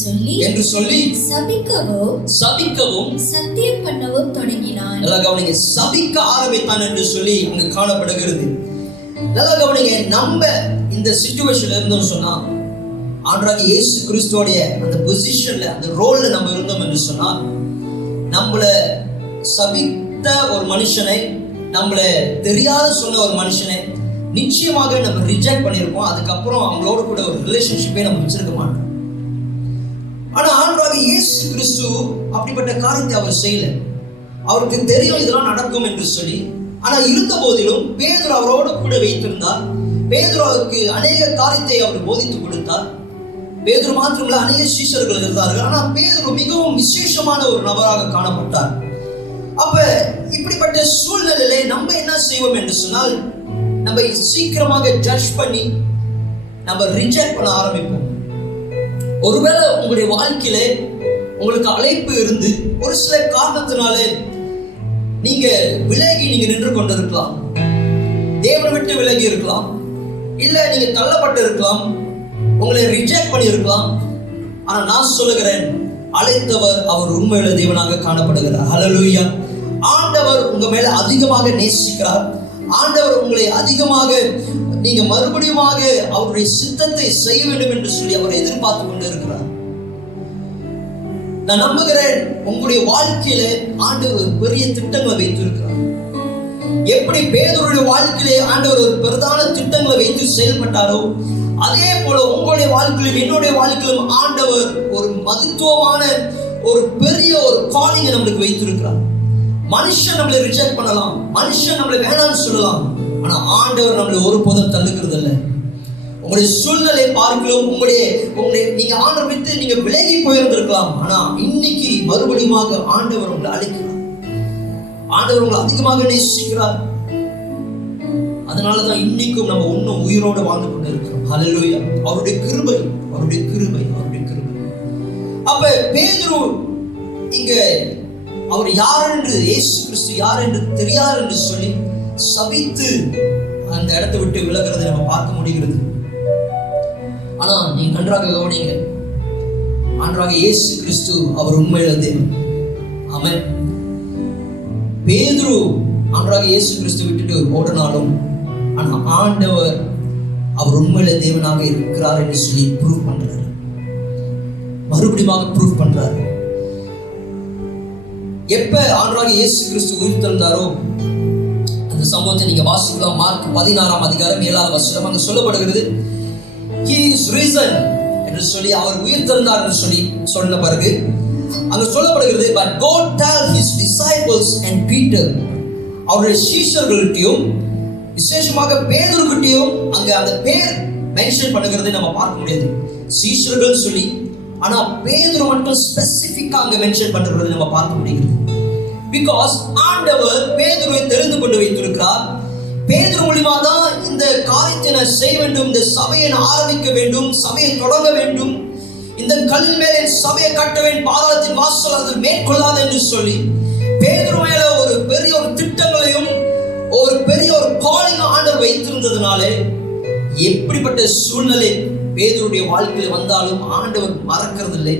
சொல்லி சபிக்கவும் சத்தியம் பண்ணவும் தொடங்கினான். நல்லா கவனிங்க, சபிக்க ஆரம்பித்தான் என்று சொல்லி அங்க காணப்படுகிறது. நல்லா கவனிங்க, நம்ம இந்த சிச்சுவேஷன்ல இருந்தோம் சொன்னா, ஆண்டவராகிய இயேசு கிறிஸ்துவோடைய அந்த பொசிஷன்ல, அந்த ரோல்ல நம்ம இருந்தோம் என்று சொன்னா, நம்மள சபித்த ஒரு மனுஷனை, நம்மள தெரியாத சொன்ன ஒரு மனுஷனை நிச்சயமாக நம்ம ரிஜெக்ட் பண்ணியிருப்போம். அதுக்கப்புறம் அவங்களோட கூட ஒரு ரிலேஷன்ஷிப்பே நம்ம வச்சிருக்க மாட்டோம். ஆனா ஆண்டவராகிய இயேசு கிறிஸ்து அப்படிப்பட்ட காரியத்தை அவர் செய்யல. அவருக்கு தெரியும் இதெல்லாம் நடக்கும் என்று சொல்லி. ஆனா இருந்த போதிலும் பேதுரு அவரோடு கூட வைத்திருந்தார். பேதுருவுக்கு அநேக காரியத்தை அவர் போதித்து கொடுத்தார். பேதுரு மாத்திரமல்ல, அநேக சீஷர்கள் இருந்தார்கள். ஆனா பேதுரு மிகவும் விசேஷமான ஒரு நபராக காணப்பட்டார். அப்ப இப்படிப்பட்ட சூழ்நிலையில நம்ம என்ன செய்வோம் என்று சொன்னால், நம்ம சீக்கிரமாக ஜட்ஜ் பண்ணி நம்ம ரிஜெக்ட் பண்ண ஆரம்பிப்போம். ஒருவேளை உங்களுடைய வாழ்க்கையில உங்களுக்கு அழைப்பு இருந்து ஒரு சில காரணத்தினால நீங்க விலகி நீங்க நின்று கொண்டிருக்கலாம், தேவனை விட்டு விலகி இருக்கலாம், இல்ல நீங்க தள்ளப்பட்டு இருக்கலாம், உங்களை ரிஜெக்ட் பண்ணி இருக்கலாம். ஆனா நான் சொல்லுகிறேன், அழைத்தவர் அவர் உண்மையுள்ள தேவனாக காணப்படுகிறார். ஹல்லேலூயா. ஆண்டவர் உங்க மேல அதிகமாக நேசிக்கிறார். ஆண்டவர் உங்களை அதிகமாக நீங்க மறுபடியுமாக அவருடைய சித்தத்தை செய்ய வேண்டும் என்று சொல்லி அவர் எதிர்பார்த்து கொண்டு இருக்கிறார். நான் நம்புகிறேன், உங்களுடைய வாழ்க்கையில ஆண்டவர் ஒரு பெரிய திட்டங்களை வைத்திருக்கிறார். எப்படி பேதுருடைய வாழ்க்கையிலே ஆண்டவர் ஒரு பிரதான திட்டங்களை வைத்து செயல்பட்டாரோ, அதே போல உங்களுடைய வாழ்க்கையிலும் என்னுடைய வாழ்க்கையிலும் ஆண்டவர் ஒரு மகத்துவமான ஒரு பெரிய ஒரு காலிங்கை நம்மளுக்கு வைத்திருக்கிறார். மனுஷன் நம்மளை ரிஜெக்ட் பண்ணலாம், மனுஷன் நம்மளை வேணாம்னு சொல்லலாம், ஆனா ஆண்டவர் நம்மளை ஒருபோதும் தள்ளுகிறது இல்லை. உங்களுடைய சூழ்நிலை பார்க்கலாம், உங்களுடைய நீங்க ஆண்டவர் விட்டு நீங்க விலகி போயிருந்திருக்கலாம், ஆனா இன்னைக்கு மறுபடியும் ஆண்டவர் உங்களை அழைக்கிறார். ஆண்டவர் உங்களை அதிகமாக நேசிக்கிறார். அதனாலதான் இன்னைக்கும் நம்ம இன்னும் உயிரோடு வாழ்ந்து கொண்டு இருக்கிறோம். ஹல்லேலூயா. அவருடைய கிருபை, அவருடைய கிருபை, அவருடைய கிருபை. அப்ப பேதுரு இங்க அவர் யார் என்று, இயேசு கிறிஸ்து யார் என்று தெரியார் என்று சொல்லி சபித்து அந்த இடத்தை விட்டு விலகிறதை நம்ம பார்க்க முடிகிறது. ஆனா நீங்க நன்றாக கவனிங்க, ஆண்டவராக இயேசு கிறிஸ்து அவர் உண்மையுள்ள தேவன். ஆமென். பேதுரு ஆண்டவராக இயேசு கிறிஸ்து விட்டுட்டு ஓடினாலும், ஆனா ஆண்டவர் அவர் உண்மையுள்ள தேவனாக இருக்கிறார் என்று சொல்லி ப்ரூவ் பண்றாரு, மறுபடியும் ப்ரூவ் பண்றாரு. எப்ப ஆண்டவராக இயேசு கிறிஸ்து உயிர்த்தெழுந்தாரோ அந்த சம்பவத்தை நீங்க வாசிக்கலாம். மார்க் 16ஆம் அதிகாரம் 7ஆவது வசனம் அங்க சொல்லப்படுகிறது, he is risen என்று சொல்லி அவர் உயிர்த்தெழுந்தார் என்று சொல்லி சொன்ன பிறகு அங்க சொல்லப்படுகிறது, but go tell his disciples and Peter, அவருடைய சீஷர்களுக்கும் விசேஷமாக பேதுருக்கிட்டையும் அங்க அந்த பேர் மென்ஷன் பண்ணுகிறதை நம்ம பார்க்க முடியாது. சீஷர்கள் சொல்லி, ஆனா பேதுரு மட்டும் ஸ்பெசிபிக்கா அங்க மென்ஷன் பண்றதை நம்ம பார்க்க முடிகிறது. பிகாஸ் ஆண்டவர் பேதுருவை தெரிந்து கொண்டு வைத்திருக்கிறார். பேதுரு மூலமா தான் இந்த காரியத்தை நான் செய்ய வேண்டும், இந்த சபையை நான் ஆரம்பிக்க வேண்டும், சபையை தொடங்க வேண்டும், இந்த கல்லின் மேலே சபையை கட்ட வேண்டும், பாதாளத்தின் வாசல் அதில் மேற்கொள்ளாது என்று சொல்லி பேதுரு மேல ஒரு பெரிய ஒரு திட்டங்களையும் ஒரு பெரிய ஒரு காலிங் ஆண்டவர் வைத்திருந்ததுனாலே எப்படிப்பட்ட சூழ்நிலை பேதுருடைய வாழ்க்கையில் வந்தாலும் ஆண்டவர் மறக்கிறதில்லை.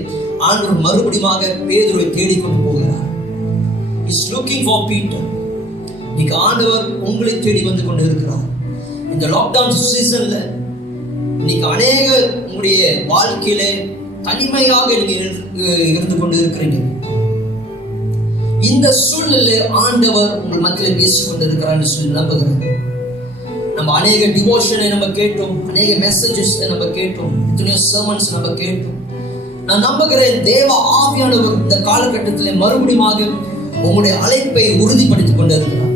ஆண்டவர் மறுபடியும் பேதுருவை தேடிக்கொண்டு போகிறார். He's looking for Peter. இன்னைக்கு ஆண்டவர் உங்களை தேடி வந்து கொண்டு இருக்கிறார். இந்த லாக்டவுன் சீசன்ல இன்னைக்கு அநேகர் உங்களுடைய வாழ்க்கையில தனிமையாக நீங்க இருந்து கொண்டு இருக்கிறீங்க. இந்த சூழ்நிலை ஆண்டவர் உங்கள் மத்தியில பேசிக் கொண்டு இருக்கிறார் சொல்லி நம்புகிறேன். நம்ம அநேக டிவோஷனை நம்ம கேட்டோம், அநேக மெசேஜஸ் நம்ம கேட்டோம், எத்தனையோ சர்மன்ஸ் நம்ம கேட்டோம். நான் நம்புகிறேன் தேவ ஆவியானவர் இந்த காலகட்டத்தில் மறுபடியும் உங்களுடைய அழைப்பை உறுதிப்படுத்திக் கொண்டு இருக்கிறார்.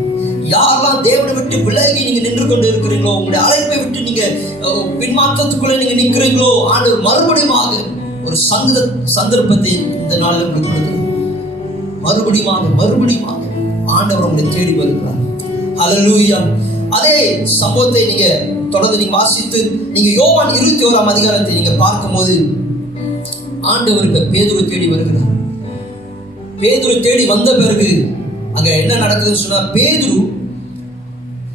யாரெல்லாம் தேவனை விட்டு விலகி நீங்க நின்று கொண்டு இருக்கிறீங்களோ, உங்களுடைய அழைப்பை விட்டு நீங்க பின்மாற்றத்துக்குள்ள நீங்க நிற்கிறீங்களோ, ஆண்டவர் மறுபடியும் ஒரு சந்தர்ப்பத்தை இந்த நாளில் உங்களுக்கு கொடுக்கிறார். மறுபடியும் ஆண்டவர் உங்களை தேடி வருகிறார். ஹல்லேலூயா. அதே சம்பவத்தை நீங்க தொடர்ந்து நீங்க வாசித்து நீங்க யோவான் 21ஆம் அதிகாரத்தை நீங்க பார்க்கும்போது ஆண்டவர் இப்ப பேதுருவை தேடி வருகிறார். பேதுரு தேடி வந்த பிறகு அங்க என்ன நடக்குதுன்னு சொன்னா, பேதுரு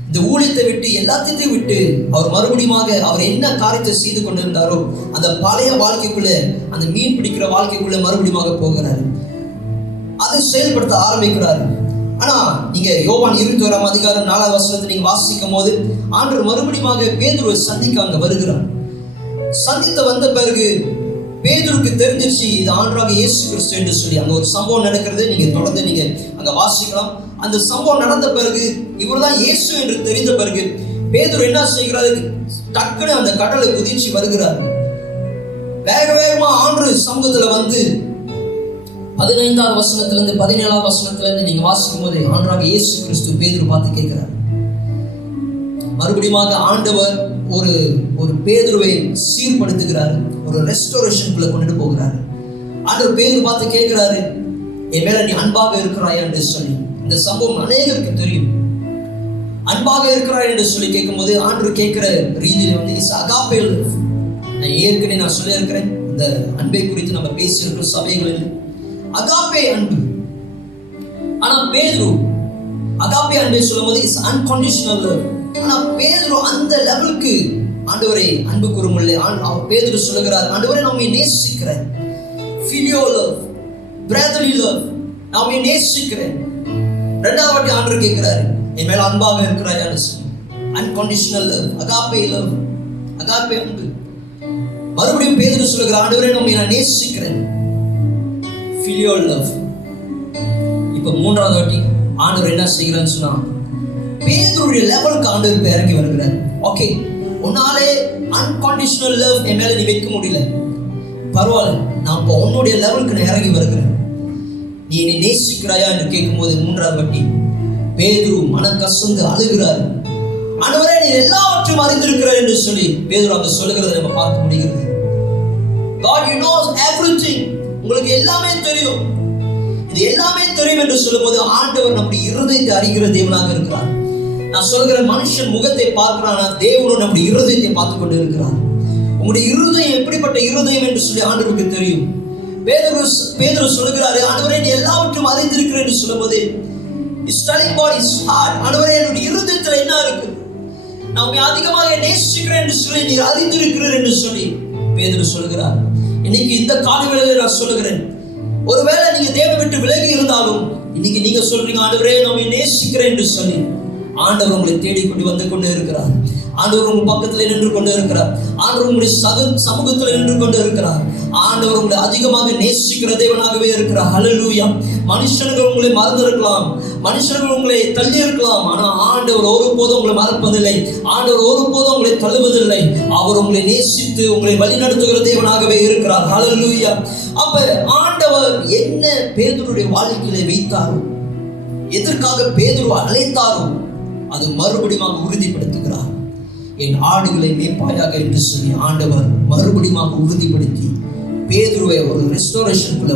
இந்த ஊழியத்தை விட்டு எல்லாத்தையும் விட்டு அவர் மறுபடியும் அவர் என்ன காரியத்தை செய்து கொண்டிருந்தாரோ அந்த பழைய வாழ்க்கைக்குள்ள, அந்த மீன் பிடிக்கிற வாழ்க்கைக்குள்ள மறுபடியும் போகிறாரு, அதை செயல்படுத்த ஆரம்பிக்கிறாரு. ஆனா நீங்க யோவான் 21ஆம் அதிகாரம் 4ஆவது வசனத்தை நீங்க வாசிக்கும் போது ஆண்டவர் மறுபடியும் பேதுருவை சந்திக்க அங்க வருகிறார். சந்தித்த வந்த பிறகு பேதுருக்கு தெரிஞ்சிருச்சு இது ஆண்டவராக இயேசு கிறிஸ்து என்று சொல்லி அங்க ஒரு சம்பவம் நடக்கிறது. நீங்க தொடர்ந்து நீங்க அங்க வாசிக்கலாம். அந்த சம்பவம் நடந்த பிறகு இவர்தான் இயேசு என்று தெரிந்த பிறகு பேதுரு என்ன செய்கிறாரு, டக்குன்னு அந்த கடலை குதிச்சு வருகிறார். வேகமா ஆண்டவர் சமூகத்துல வந்து 15ஆவது வசனத்திலிருந்து 17ஆவது வசனத்திலிருந்து நீங்க வாசிக்கும் போது ஆண்டவராக இயேசு கிறிஸ்து பேதுரு பார்த்து கேட்கிறார். மறுபடியும் ஆண்டவர் ஒரு பேதுருவை சீர்படுத்துகிறார், ஒரு ரெஸ்டோரேஷனுக்குள்ள கொண்டு போகிறார். ஆண்டவர் பேதுரு பார்த்து கேட்கிறாரு, என் மேல நீ அன்பாக இருக்கிறாயா என்று சொல்லி. இந்த சம்பவம் அநேகருக்கு தெரியும். அன்பாக இருக்கிறார் என்று சொல்லி கேட்கும்போது ஆண்டவர் கேட்கிற ரீதியில வந்து இஸ் அகாபே லவ். நான் ஏற்கனவே நான் சொல்லியிருக்கிறேன், இந்த அன்பை குறித்து நம்ம பேசியிருக்கிற சபைகளில் அகாபே அன்பு. ஆனா பேதுரு அகாபே அன்பை சொல்லும்போது இஸ் அன்கண்டிஷனல் லவ். ஆனா பேதுரு அந்த லெவலுக்கு ஆண்டவரை அன்பு கூறுமில்லை. பேதுரு சொல்லுகிறார், ஆண்டவரை நம்மை நேசிக்கிறேன், ஃபிலியோ லவ், பிரதர்லி லவ், நம்மை நேசிக்கிறேன். ரெண்டாவது வாட்டி ஆண்டவர் கேட்கிறாரு, என் மேல அன்பாக இருக்கிறாயான்னு சொல்லி. Unconditional love, Agape love, Agape அன்பு. மறுபடியும் பேதுரு சொல்லுகிறார், ஆண்டவரை நம்மை நான் நேசிக்கிறேன், ஃபிலியோ லவ். இப்ப மூன்றாவது வாட்டி ஆண்டவர் என்ன செய்கிறான்னு சொன்னா, பேதுருடைய லெவலுக்கு ஆண்டவர் இறங்கி வருகிறார். ஓகே, உன்னாலே அன்கண்டிஷனல் லவ் என் மேல நீ வைக்க முடியல, பரவாயில்ல, நான் இப்போ உன்னுடைய லெவலுக்கு நான் இறங்கி வருகிறேன், நீ என்னை நேசிக்கிறாயா என்று கேட்கும்போது மூன்றாவது வாட்டி பேதுரு மனம் கசந்து அழுகிறார். ஆண்டவரே நீர் எல்லாவற்றையும் அறிந்திருக்கிறார் என்று சொல்லி பேதுரு அங்க சொல்லுகிறதை நம்ம பார்க்க முடிகிறது. God, you know everything. உங்களுக்கு எல்லாமே தெரியும், இது எல்லாமே தெரியும் என்று சொல்லும்போது ஆண்டவர் நம்முடைய இருதயத்தை அறிகிற தேவனாக இருக்கிறார். நான் சொல்கிற மனுஷன் முகத்தை பார்க்கிறானா, தேவனும் நம்முடைய இருதயத்தை பார்த்து கொண்டு இருக்கிறார். உங்களுடைய இருதயம் எப்படிப்பட்ட இருதயம் என்று சொல்லி ஆண்டவருக்கு தெரியும். பேதுரு சொல்லுகிறாரு, ஆண்டவரே நீ எல்லாவற்றையும் அறிந்திருக்கிறேன் என்று சொல்லும்போது is telling God his heart. ஆண்டவரே என்னுடைய இருதயத்தில் என்ன இருக்கு, நான் உம்மை அதிகமாக நேசிக்கிறேன் என்று சொல்லி நீர் அறிந்திருக்கிறீர் என்று சொல்லி பேதுரு சொல்லுகிறார். இன்னைக்கு இந்த காலவேளையில் நான் சொல்லுகிறேன், ஒருவேளை நீங்க தேவனை விட்டு விலகி இருந்தாலும் இன்னைக்கு நீங்க சொல்றீங்க, ஆண்டவரே நம்மை நேசிக்கிறேன் என்று சொல்லி ஆண்டவர் உங்களை தேடிக்கொண்டு வந்து கொண்டே இருக்கிறார். ஆண்டவர் உங்க பக்கத்தில் நின்று கொண்டு இருக்கிறார். ஆண்டவர் உங்களுடைய சமூகத்தில் நின்று கொண்டு இருக்கிறார். ஆண்டவர் உங்களை அதிகமாக நேசிக்கிற தேவனாகவே இருக்கிறார். ஹல்லேலூயா. மனுஷர்கள் உங்களை மறந்திருக்கலாம், மனுஷர்கள் உங்களை தள்ளி இருக்கலாம், ஆனா ஆண்டவர் ஒருபோதும் உங்களை மறப்பதில்லை, ஆண்டவர் ஒருபோதும் உங்களை தள்ளுவதில்லை. அவர் உங்களை நேசித்து உங்களை வழிநடத்துகிற தேவனாகவே இருக்கிறார். ஹல்லேலூயா. அப்ப ஆண்டவர் என்ன பேதுருடைய வாழ்க்கையிலே வைத்தாரோ, எதற்காக பேதுரு அழைத்தாரோ, அது மறுபடியும் உறுதிப்படுத்துகிறார். என் ஆடுகளை மேய்ப்பாயாக என்று சொல்லி ஆண்டவர் மறுபடியும் உறுதிப்படுத்தி பேதுருவை ஒரு ரெஸ்டோரேஷனுக்குள்ள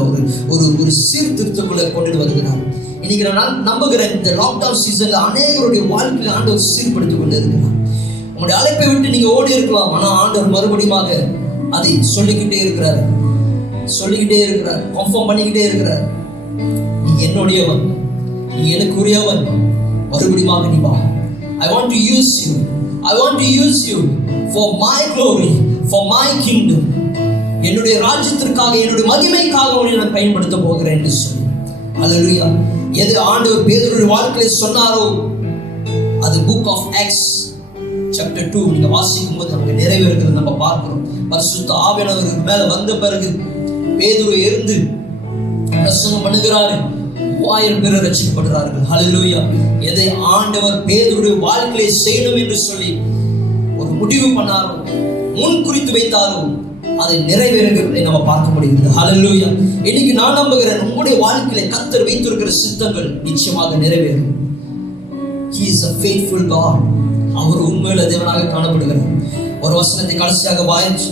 ஒரு சீர்திருத்தக்குள்ள கொண்டு வருகிறார். இன்னைக்கு நான் நம்புகிறேன், இந்த லாக்டவுன் சீசன்ல அநேகருடைய வாழ்க்கையில ஆண்டவர் சீர்படுத்திக் கொண்டு இருக்கிறார். உங்களுடைய அழைப்பை விட்டு நீங்க ஓடி இருக்கலாம், ஆனா ஆண்டவர் மறுபடியும் அதை சொல்லிக்கிட்டே இருக்கிறார், கன்ஃபார்ம் பண்ணிக்கிட்டே இருக்கிறார். நீ என்னுடையவன், நீ எனக்குரியவன், மறுபடியும் நீ வா. I want to use you. I want to use you for my glory, for my kingdom. என்னுடைய ராஜ்யத்திற்காக, என்னுடைய மகிமைக்காக உன்னை நான் பயன்படுத்த போகிறேன் என்று சொல்லி. ஹல்லேலூயா. எது ஆண்டவர் பேதுருடைய வாழ்க்கையில் சொன்னாரோ அது புக் ஆஃப் ஆக்ட்ஸ் சாப்டர் 2 நீங்க வாசிக்கும் போது நமக்கு நிறைவேறுகிறது நம்ம பார்க்கிறோம். பரிசுத்த ஆவியானவர் மேல வந்த பிறகு பேதுரு எழுந்து பிரசங்கம் பண்ணுகிறாரு, 1000 பேர் ரட்சிக்கப்படுகிறார்கள். ஹல்லேலூயா. எதை ஆண்டவர் பேதுருடைய வாழ்க்கையை செய்யணும் என்று சொல்லி ஒரு முடிவு பண்ணாரோ, முன் குறித்து வைத்தாரோ, அதை நிறைவேறுகிறதை நம்ம பார்க்க முடிகிறது. ஹல்லேலூயா. இன்னைக்கு நான் நம்புகிறேன், உங்களுடைய வாழ்க்கையில கர்த்தர் வைத்திருக்கிற சித்தங்கள் நிச்சயமாக நிறைவேறும். He is a faithful God. அவர் உண்மையுள்ள தேவனாக காணப்படுகிறார். ஒரு வசனத்தை கடைசியாக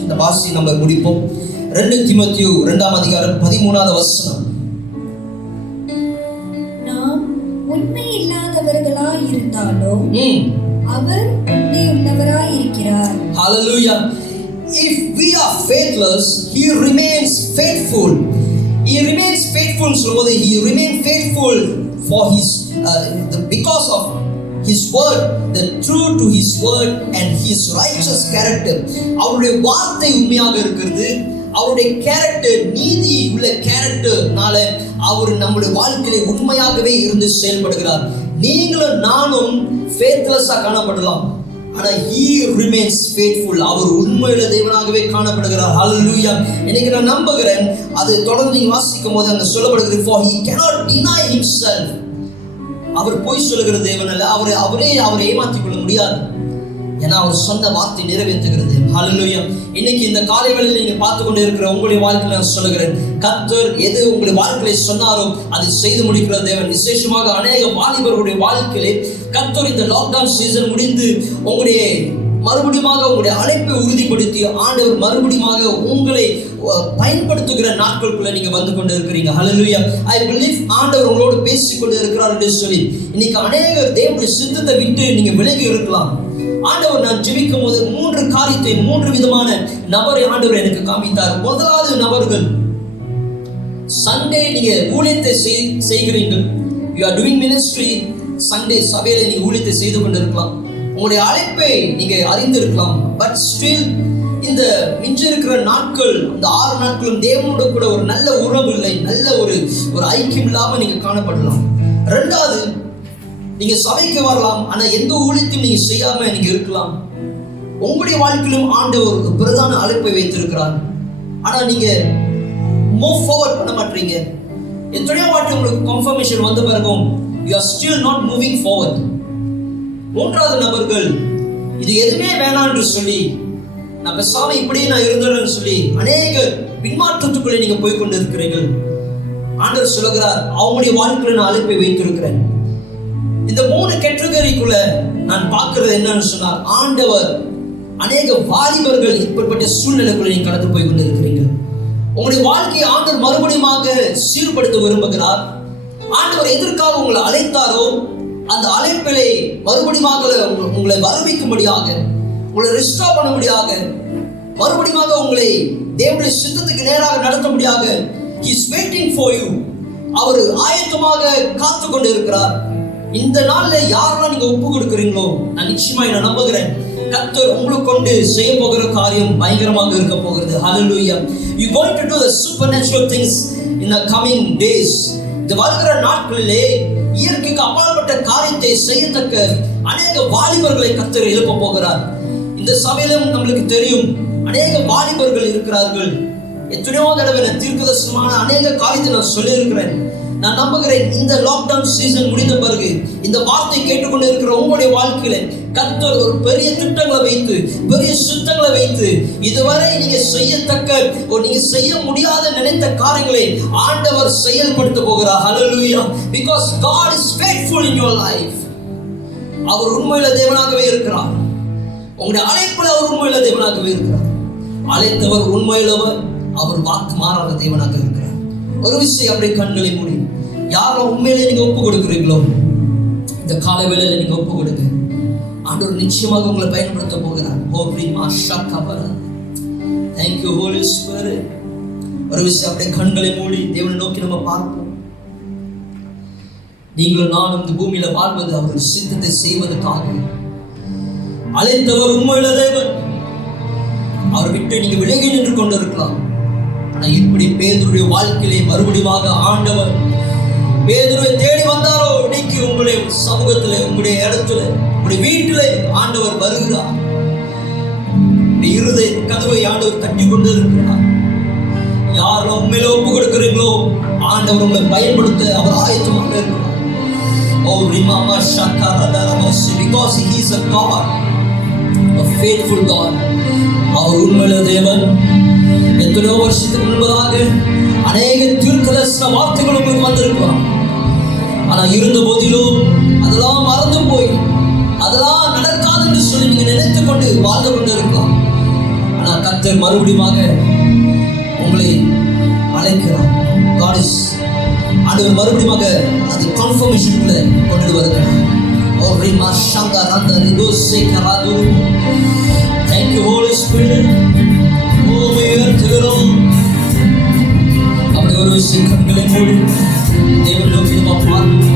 இந்த வாசி நம்ம முடிப்போம். 2 தீமோத்தேயு 2ஆம் அதிகாரம் 13வது வசனம். உண்மை இல்லாதவர்களாய் இருந்தாலும் அவர் உண்மையுள்ளவராய் இருக்கிறார். Hallelujah. If we are faithless, he remains faithful. He remains faithful. So he remains faithful for his because of his word, the true to his word and his righteous character. அவருடைய வார்த்தை உண்மையாக இருக்கிறது, அவருடைய கேரக்டர் நீதி உள்ள கேரக்டர்னால அவர் நம்முடைய வாழ்க்கையில உண்மையாகவே இருந்து செயல்படுகிறார். நீங்களும் நானும் ஃபேத்லெஸ்ஸா காணப்படலாம், ஆனா he remains faithful. அவர் உண்மையுள்ள தேவனாகவே காணப்படுகிறார். ஹல்லேலூயா. இன்னைக்கு நான் நம்புகிறேன், அது தொடர்ந்து வாசிக்கும் போது அங்க சொல்லப்படுகிறது, for he cannot deny himself. அவர் பொய் சொல்லுகிற தேவன் அல்ல, அவரை ஏமாற்றிக் கொள்ள முடியாது. ஏன்னா அவர் சொன்ன வார்த்தை நிறைவேற்றுகிறது. ஹல்லேலூயா. இன்னைக்கு இந்த காலை வேளையில் நீங்க பார்த்து கொண்டு இருக்கிற உங்களுடைய வாழ்க்கையில நான் சொல்லுகிறேன், கர்த்தர் எது உங்களுடைய வாழ்க்கையில சொன்னாரோ அதை செய்து முடிக்கிற தேவன். விசேஷமாக அநேக வாலிபர்களுடைய வாழ்க்கையிலே கர்த்தர் இந்த லாக்டவுன் சீசன் முடிந்து உங்களுடைய மறுபடியும் உங்களுடைய அழைப்பை உறுதிப்படுத்தி ஆண்டவர் மறுபடியும் உங்களை பயன்படுத்துகிற நாட்களுக்குள்ள நீங்க வந்து கொண்டு இருக்கிறீங்க. ஹல்லேலூயா. ஐ பிலீவ் ஆண்டவர் உங்களோடு பேசிக் கொண்டு இருக்கிறார் என்று சொல்லி இன்னைக்கு அநேகர் தேவனுடைய சித்தத்தை விட்டு நீங்க விலகி இருக்கலாம். ஆண்டவர் நான் ஜெபிக்கும் போது 3 காரியத்தை 3 விதமான நபரை ஆண்டவர் எனக்கு காமித்தார். முதலாவது நபர்கள், சண்டே நீங்க ஊழியத்தை செய்கிறீர்கள். You are doing ministry. Sunday சபையில நீங்க ஊழியத்தை செய்து கொண்டிருக்கலாம். உங்களுடைய அழைப்பை நீங்க அறிந்திருக்கலாம். பட் ஸ்டில் இந்த மிஞ்சி இருக்கிற நாட்கள், இந்த 6 நாட்களும் தேவனோட கூட ஒரு நல்ல உறவு இல்லை, நல்ல ஒரு ஐக்கியம் இல்லாம நீங்க காணப்படலாம். 2வது, நீங்க சபைக்கு வரலாம், ஆனா எந்த ஊழியத்தையும் நீங்க செய்யாம நீங்க இருக்கலாம். உங்களுடைய வாழ்க்கையிலும் ஆண்டவர் ஒரு பிரதான அழைப்பை வைத்திருக்கிறார். ஆனா நீங்க மூவ் ஃபார்வர்ட் பண்ண மாட்டீங்க. எத்தனையோ வாட்டி உங்களுக்கு கன்ஃபர்மேஷன் வந்த பிறகும் you are still not moving forward. 3வது நபர்கள், இது எதுவுமே வேணாம் என்று சொல்லி நான் பேசாம இப்படியே நான் இருந்தேன்னு சொல்லி அநேக பின்மாற்றத்துக்குள்ளே நீங்க போய் கொண்டு இருக்கிறீர்கள். ஆண்டவர் சொல்லுகிறார், அவங்களுடைய வாழ்க்கையில நான் அழைப்பை வைத்திருக்கிறேன். இந்த 3 கேட்டகரிக்குள்ள நான் பார்க்கிறது என்னன்னு சொன்னால், ஆண்டவர் அநேக வாலிபர்கள் இப்படிப்பட்ட சூழ்நிலைக்குள்ள நீங்க கடந்து போய் கொண்டு இருக்கிறீங்க. உங்களுடைய வாழ்க்கையை ஆண்டவர் மறுபடியும் சீர்படுத்த விரும்புகிறார். ஆண்டவர் எதற்காக உங்களை அழைத்தாரோ அந்த அழைப்பிலே மறுபடியும் உங்களை வரவைக்கும்படியாக, உங்களை ரெஸ்டோர் பண்ணும்படியாக, மறுபடியும் உங்களை தேவனுடைய சித்தத்துக்கு நேராக நடத்தும்படியாக he is waiting for you. அவர் ஆயத்தமாக காத்து கொண்டு இருக்கிறார். இந்த நாள்ல யாரெல்லாம் நீங்க ஒப்பு கொடுக்கிறீங்களோ, நான் நிச்சயமா நான் நம்புகிறேன், கர்த்தர் உங்களுக்கு கொண்டு செய்ய போகிற காரியம் பயங்கரமாக இருக்க போகிறது. Hallelujah. You going to do the supernatural things in the coming days. இந்த வருகிற நாட்களிலே இயற்கைக்கு அப்பாற்பட்ட காரியத்தை செய்யத்தக்க அநேக வாலிபர்களை கர்த்தர் எழுப்ப போகிறார். இந்த சபையிலும் நம்மளுக்கு தெரியும், அநேக வாலிபர்கள் இருக்கிறார்கள். எத்தனையோ தடவை தீர்க்கதரிசனமான அநேக காரியத்தை நான் சொல்லி இருக்கிறேன். நான் நம்புகிறேன், இந்த லாக்டவுன் சீசன் முடிந்த பிறகு இந்த வார்த்தை கேட்டுக்கொண்டு இருக்கிற உங்களுடைய வாழ்க்கையில கர்த்தர் ஒரு பெரிய திட்டங்களை வைத்து, பெரிய சுத்தங்களை வைத்து, இதுவரை நீங்க செய்யத்தக்க நீங்க செய்ய முடியாத நினைத்த காரியங்களை ஆண்டவர் செயல்படுத்த போகிறார். Hallelujah. Because God is faithful in your life. அவர் உண்மையுள்ள தேவனாகவே இருக்கிறார். உங்களுடைய அழைப்பில் அவர் உண்மையுள்ள தேவனாகவே இருக்கிறார். அழைத்தவர் உண்மையுள்ளவர், அவர் வாக்கு மாறாத தேவனாக இருக்கிறார். ஒரு விஷயம், அப்படியே கண்களை மூடி, யாரும் உண்மையிலே நீங்க ஒப்பு கொடுக்கிறீங்களோ இந்த காலை வேளையில நீங்க ஒப்பு கொடுங்க. ஆண்டவர் நிச்சயமாக உங்களை பயன்படுத்த போகிறார். Thank you Holy Spirit. ஒரு விஷயம், அப்படியே கண்களை மூடி தேவனை நோக்கி நம்ம பார்ப்போம். நீங்களும் நானும் இந்த பூமியில வாழ்வது அவர் சித்தத்தை செய்வதற்காக. அழைத்தவர் உண்மையுள்ள தேவன். அவர் விட்டு நீங்க விலகி நின்று கொண்டிருக்கலாம். ஆனா இப்படி பேதுருடைய வாழ்க்கையிலே மறுபடியும் ஆண்டவர் பேதுருவை தேடி வந்தாரோ, இன்னைக்கு உங்களுடைய சமூகத்துல, உங்களுடைய இடத்துல, உங்களுடைய வீட்டிலே ஆண்டவர் வருகிறார். இருதய கதவை ஆண்டவர் தட்டி கொண்டு இருக்கிறார். யாரும் உண்மையில ஒப்பு கொடுக்கிறீங்களோ ஆண்டவர் உங்களை பயன்படுத்த அவர் ஆயத்தமாக இருக்கிறார். Oh Rimama Shakaradaramosi, because he is a God, a faithful God. அவர் உண்மையுள்ள தேவன். எத்தனையோ வருஷத்துக்கு முன்பதாக அநேக தீர்க்கதரிசன வார்த்தைகள் உங்களுக்கு வந்திருக்கலாம். ஆனா இருந்த போதிலும் அதெல்லாம் மறந்து போய், அதெல்லாம் நடக்காது என்று சொல்லி நீங்க நினைத்துக் கொண்டு வாழ்ந்து கொண்டு இருக்கலாம். ஆனா கர்த்தர் மறுபடியும் உங்களை அழைக்கிறார். ஆண்டவர் மறுபடியும் அது கன்ஃபர்மேஷனுக்குள்ள கொண்டு வருகிறார். Thank you Holy Spirit. அப்படி ஒரு விஷயம், கண்களை மூடி தேவன் நோக்கி நம்ம பார்ப்போம்.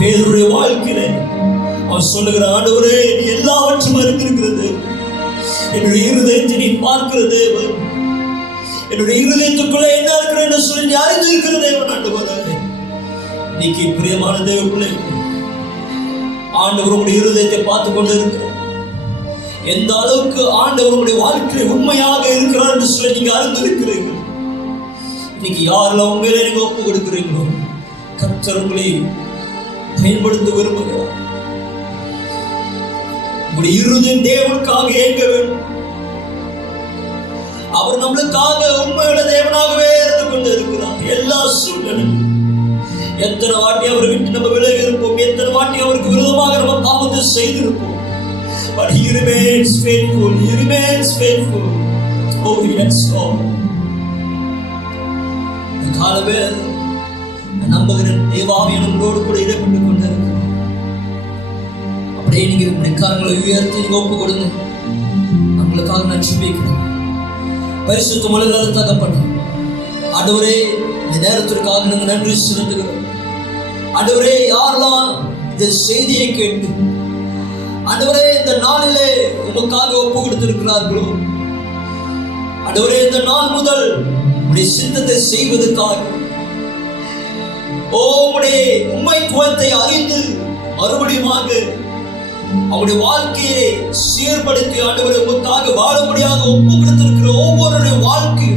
பேதுருடைய வாழ்க்கையில அவன் சொல்லுகிற, ஆண்டவரே எல்லாவற்றும் அறிந்திருக்கிறது, என்னுடைய இருதயத்தை நீ பார்க்கிற தேவன், என்னுடைய இருதயத்துக்குள்ள என்ன இருக்கிற என்று சொல்லி நீ அறிந்திருக்கிற தேவன். ஆண்டவரே இன்னைக்கு பிரியமான தேவ பிள்ளை, ஆண்டவர் உங்களுடைய இருதயத்தை பார்த்து கொண்டு இருக்கிற, எந்த அளவுக்கு ஆண்டவர் உங்களுடைய வாழ்க்கையில் உண்மையாக இருக்கிறார் என்று சொல்லி நீங்க அறிந்திருக்கிறீர்கள். இன்னைக்கு யாரெல்லாம் உண்மையிலே நீங்க ஒப்பு கொடுக்கிறீங்களோ கர்த்தர் உங்களை பயன்படுத்த விரும்புகிறார். உங்களுடைய இருதயம் தேவனுக்காக ஏங்க வேண்டும். அவர் நம்மளுக்காக உண்மையுள்ள தேவனாகவே இருந்து கொண்டு இருக்கிறார். எல்லா சூழ்நிலையும் எத்தனை வாட்டி அவரை விட்டு நம்ம விலகி இருப்போம், எத்தனை வாட்டி அவருக்கு விரோதமாக நம்ம பாவத்தை செய்திருப்போம். But he remains faithful. He remains faithful. Oh yes, Lord. காலவே நம்புகிறேன், தேவாவியன் உங்களோடு கூட இடைப்பட்டு கொண்டிருக்கிறார். அப்படியே நீங்க உங்களுடைய கரங்களை உயர்த்தி நீங்க ஒப்பு கொடுங்க. நம்மளுக்காக நான் ஜெபிக்கிறேன். பரிசுத்தமுள்ள தகப்பனே, ஆண்டவரே இந்த நேரத்திற்காக நாங்கள் நன்றி செலுத்துகிறோம். ஆண்டவரே யாரெல்லாம் இந்த செய்தியை கேட்டு ஆண்டவரே இந்த நாளிலே உமக்காக ஒப்பு கொடுத்திருக்கிறார்களோ, ஆண்டவரே இந்த நாள் முதல் உம்முடைய சித்தத்தை செய்வதற்காக, உம்முடைய உண்மைத்துவத்தை அறிந்து மறுபடியும் அவருடைய வாழ்க்கையை சீர்படுத்தி ஆண்டவரை உமக்காக வாழும்படியாக ஒப்பு கொடுத்திருக்கிற ஒவ்வொருடைய வாழ்க்கை,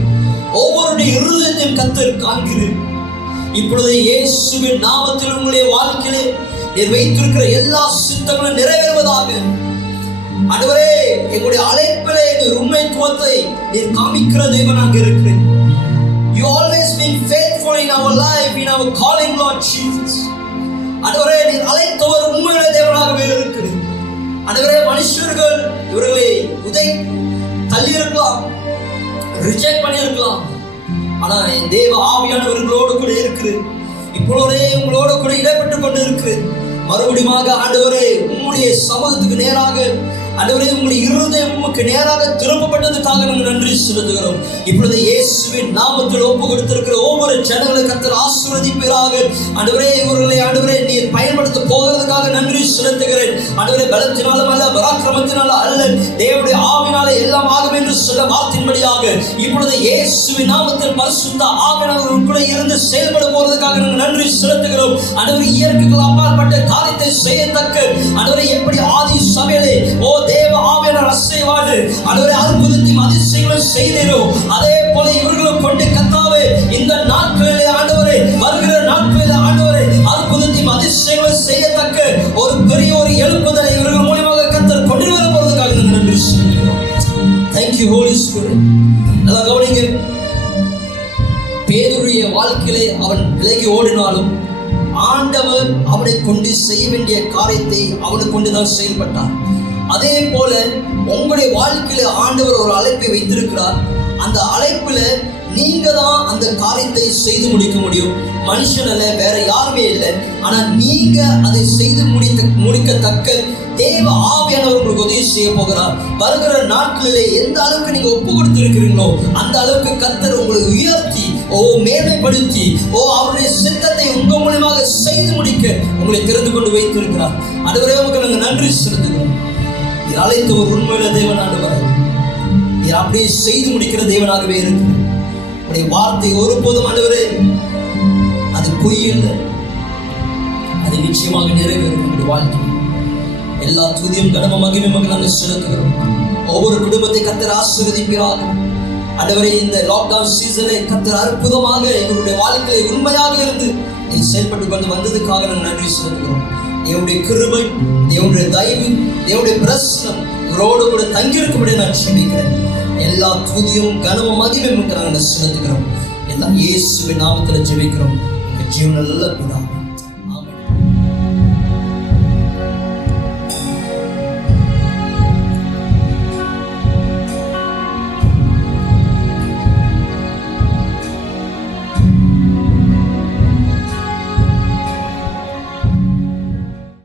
ஒவ்வொருடைய இருதயத்தையும் கர்த்தர் காண்கிறேன். இப்பொழுது இயேசுவின் நாமத்தில் உங்களுடைய வாழ்க்கையிலே நீர் வைத்திருக்கிற எல்லா சித்தங்களும் நிறைவேறுவதாக. ஆண்டவரே எங்களுடைய அழைப்பிலே நீர் உண்மைத்துவத்தை நீர் காமிக்கிற தேவனாக இருக்கிறேன். You always been faithful in our life, in our calling, Lord Jesus. ஆண்டவரே நீர் அழைத்தவர் உண்மையுள்ள தேவனாகவே இருக்கிறேன். ஆண்டவரே மனுஷர்கள் இவர்களை தள்ளி இருக்கலாம், ரிஜெக்ட் பண்ணி இருக்கலாம், ஆனா என் தேவ ஆவியானவர்களோடு கூட இருக்கிறேன். இப்பொழுதே உங்களோடு கூட இடைப்பட்டு கொண்டு இருக்கிறேன். மறுபடியும் ஆண்டவரே உம்முடைய சமூகத்துக்கு நேராக ஆண்டவரே உங்களுடைய இருதயம் உமக்கு நேராக திருப்பப்பட்டதுக்காக நாங்கள் நன்றி செலுத்துகிறோம். இப்பொழுது இயேசுவின் நாமத்தில் ஒப்பு கொடுத்திருக்கிற ஒவ்வொரு ஜனங்களை கர்த்தர் ஆசீர்வதிப்பீராக. ஆண்டவரே இவர்களை ஆண்டவரே நீர் பயன்படுத்த போகிறதுக்காக நன்றி செலுத்துகிறேன். ஆண்டவரே பலத்தினாலும் அல்ல, பராக்கிரமத்தினால அல்ல, தேவனுடைய ஆவினால எல்லாம் ஆகும் என்று சொல்ல வார்த்தையின்படியாக இப்பொழுது இயேசுவின் நாமத்தில் பரிசுத்த ஆவியானவர் உங்களுக்குள்ளே இருந்து செயல்பட போறதுக்காக நாங்கள் நன்றி செலுத்துகிறோம். ஆண்டவரே இயற்கைக்கு அப்பாற்பட்ட காரியத்தை செய்யத்தக்க ஆண்டவரே எப்படி ஆதி சபையிலே ஓ தேவ ஆவியானவர் அசைவாடு ஆண்டவரே அற்புதத்தையும் அதிசயங்களும் செய்தீரோ, அதே போல இவர்களும் கொண்டு கர்த்தாவே இந்த நாட்களிலே ஆண்டவரே வருகிற நாட்களிலே ஆண்டவரே அற்புதத்தையும் அதிசயங்களும் செய்யத்தக்க ஒரு பெரிய ஒரு எழுப்புதலை இவர்கள் மூலமாக கர்த்தர் கொண்டு வர போறதுக்காக நாங்கள் நன்றி செலுத்துகிறோம். Thank you Holy Spirit. நல்லா கவனிங்க. பேதுருடைய வாழ்க்கையிலே அவன் விலகி ஓடினாலும் ஆண்டவர் அவனை கொண்டு செய்ய வேண்டிய காரியத்தை அவனை கொண்டுதான் செயல்பட்டார். அதே போல உங்களுடைய வாழ்க்கையில ஆண்டவர் ஒரு அழைப்பை வைத்திருக்கிறார். அந்த அழைப்புல நீங்க தான் அந்த காரியத்தை செய்து முடிக்க முடியும். மனுஷன் அல்ல, வேற யாருமே இல்லை. ஆனா நீங்க அதை செய்து முடிக்கத்தக்க தேவ ஆவியானவர் உங்களுக்கு உதவி செய்ய போகிறார். வருகிற நாட்களிலே எந்த அளவுக்கு நீங்க ஒப்பு கொடுத்திருக்கிறீங்களோ அந்த அளவுக்கு கர்த்தர் உங்களை உயர்த்தி மேன்மைப்படுத்தி அவருடைய சித்தத்தை உங்க மூலமாக செய்து முடிக்க உங்களை தெரிந்து கொண்டு வைத்திருக்கிறார். ஆண்டவரே உமக்கு நாங்கள் நன்றி செலுத்துகிறோம். நீர் அழைத்த ஒரு உண்மையில தேவன் ஆண்டவர், நீர் அப்படியே செய்து முடிக்கிற தேவனாகவே இருக்கிறார். உடைய வார்த்தை ஒருபோதும் ஆண்டவரே அது பொய் இல்லை, அது நிச்சயமாக நிறைவேறும். நம்முடைய வாழ்க்கை எல்லா துதியும் கடம மகிமையும் நாங்கள் செலுத்துகிறோம். ஒவ்வொரு குடும்பத்தை கர்த்தர் ஆசீர்வதிப்பீராக. ஆண்டவரே இந்த லாக்டவுன் சீசனை கர்த்தர் அற்புதமாக எங்களுடைய வாழ்க்கையை உண்மையாக இருந்து நீ செயல்பட்டு கொண்டு வந்ததுக்காக நாங்கள் நன்றி செலுத்துகிறோம். தேவனுடைய கிருபை, தேவனுடைய தயவு, தேவனுடைய பிரசன்னம் இவரோடு கூட தங்கியிருக்கும்படி நான் ஜெபிக்கிறேன். எல்லா துதியும் கனமும் மகிமையும் நாங்கள் செலுத்துகிறோம். எல்லாம் இயேசுவின் நாமத்தில் ஜெபிக்கிறோம். எங்கள் ஜீவனில் பிதாவே.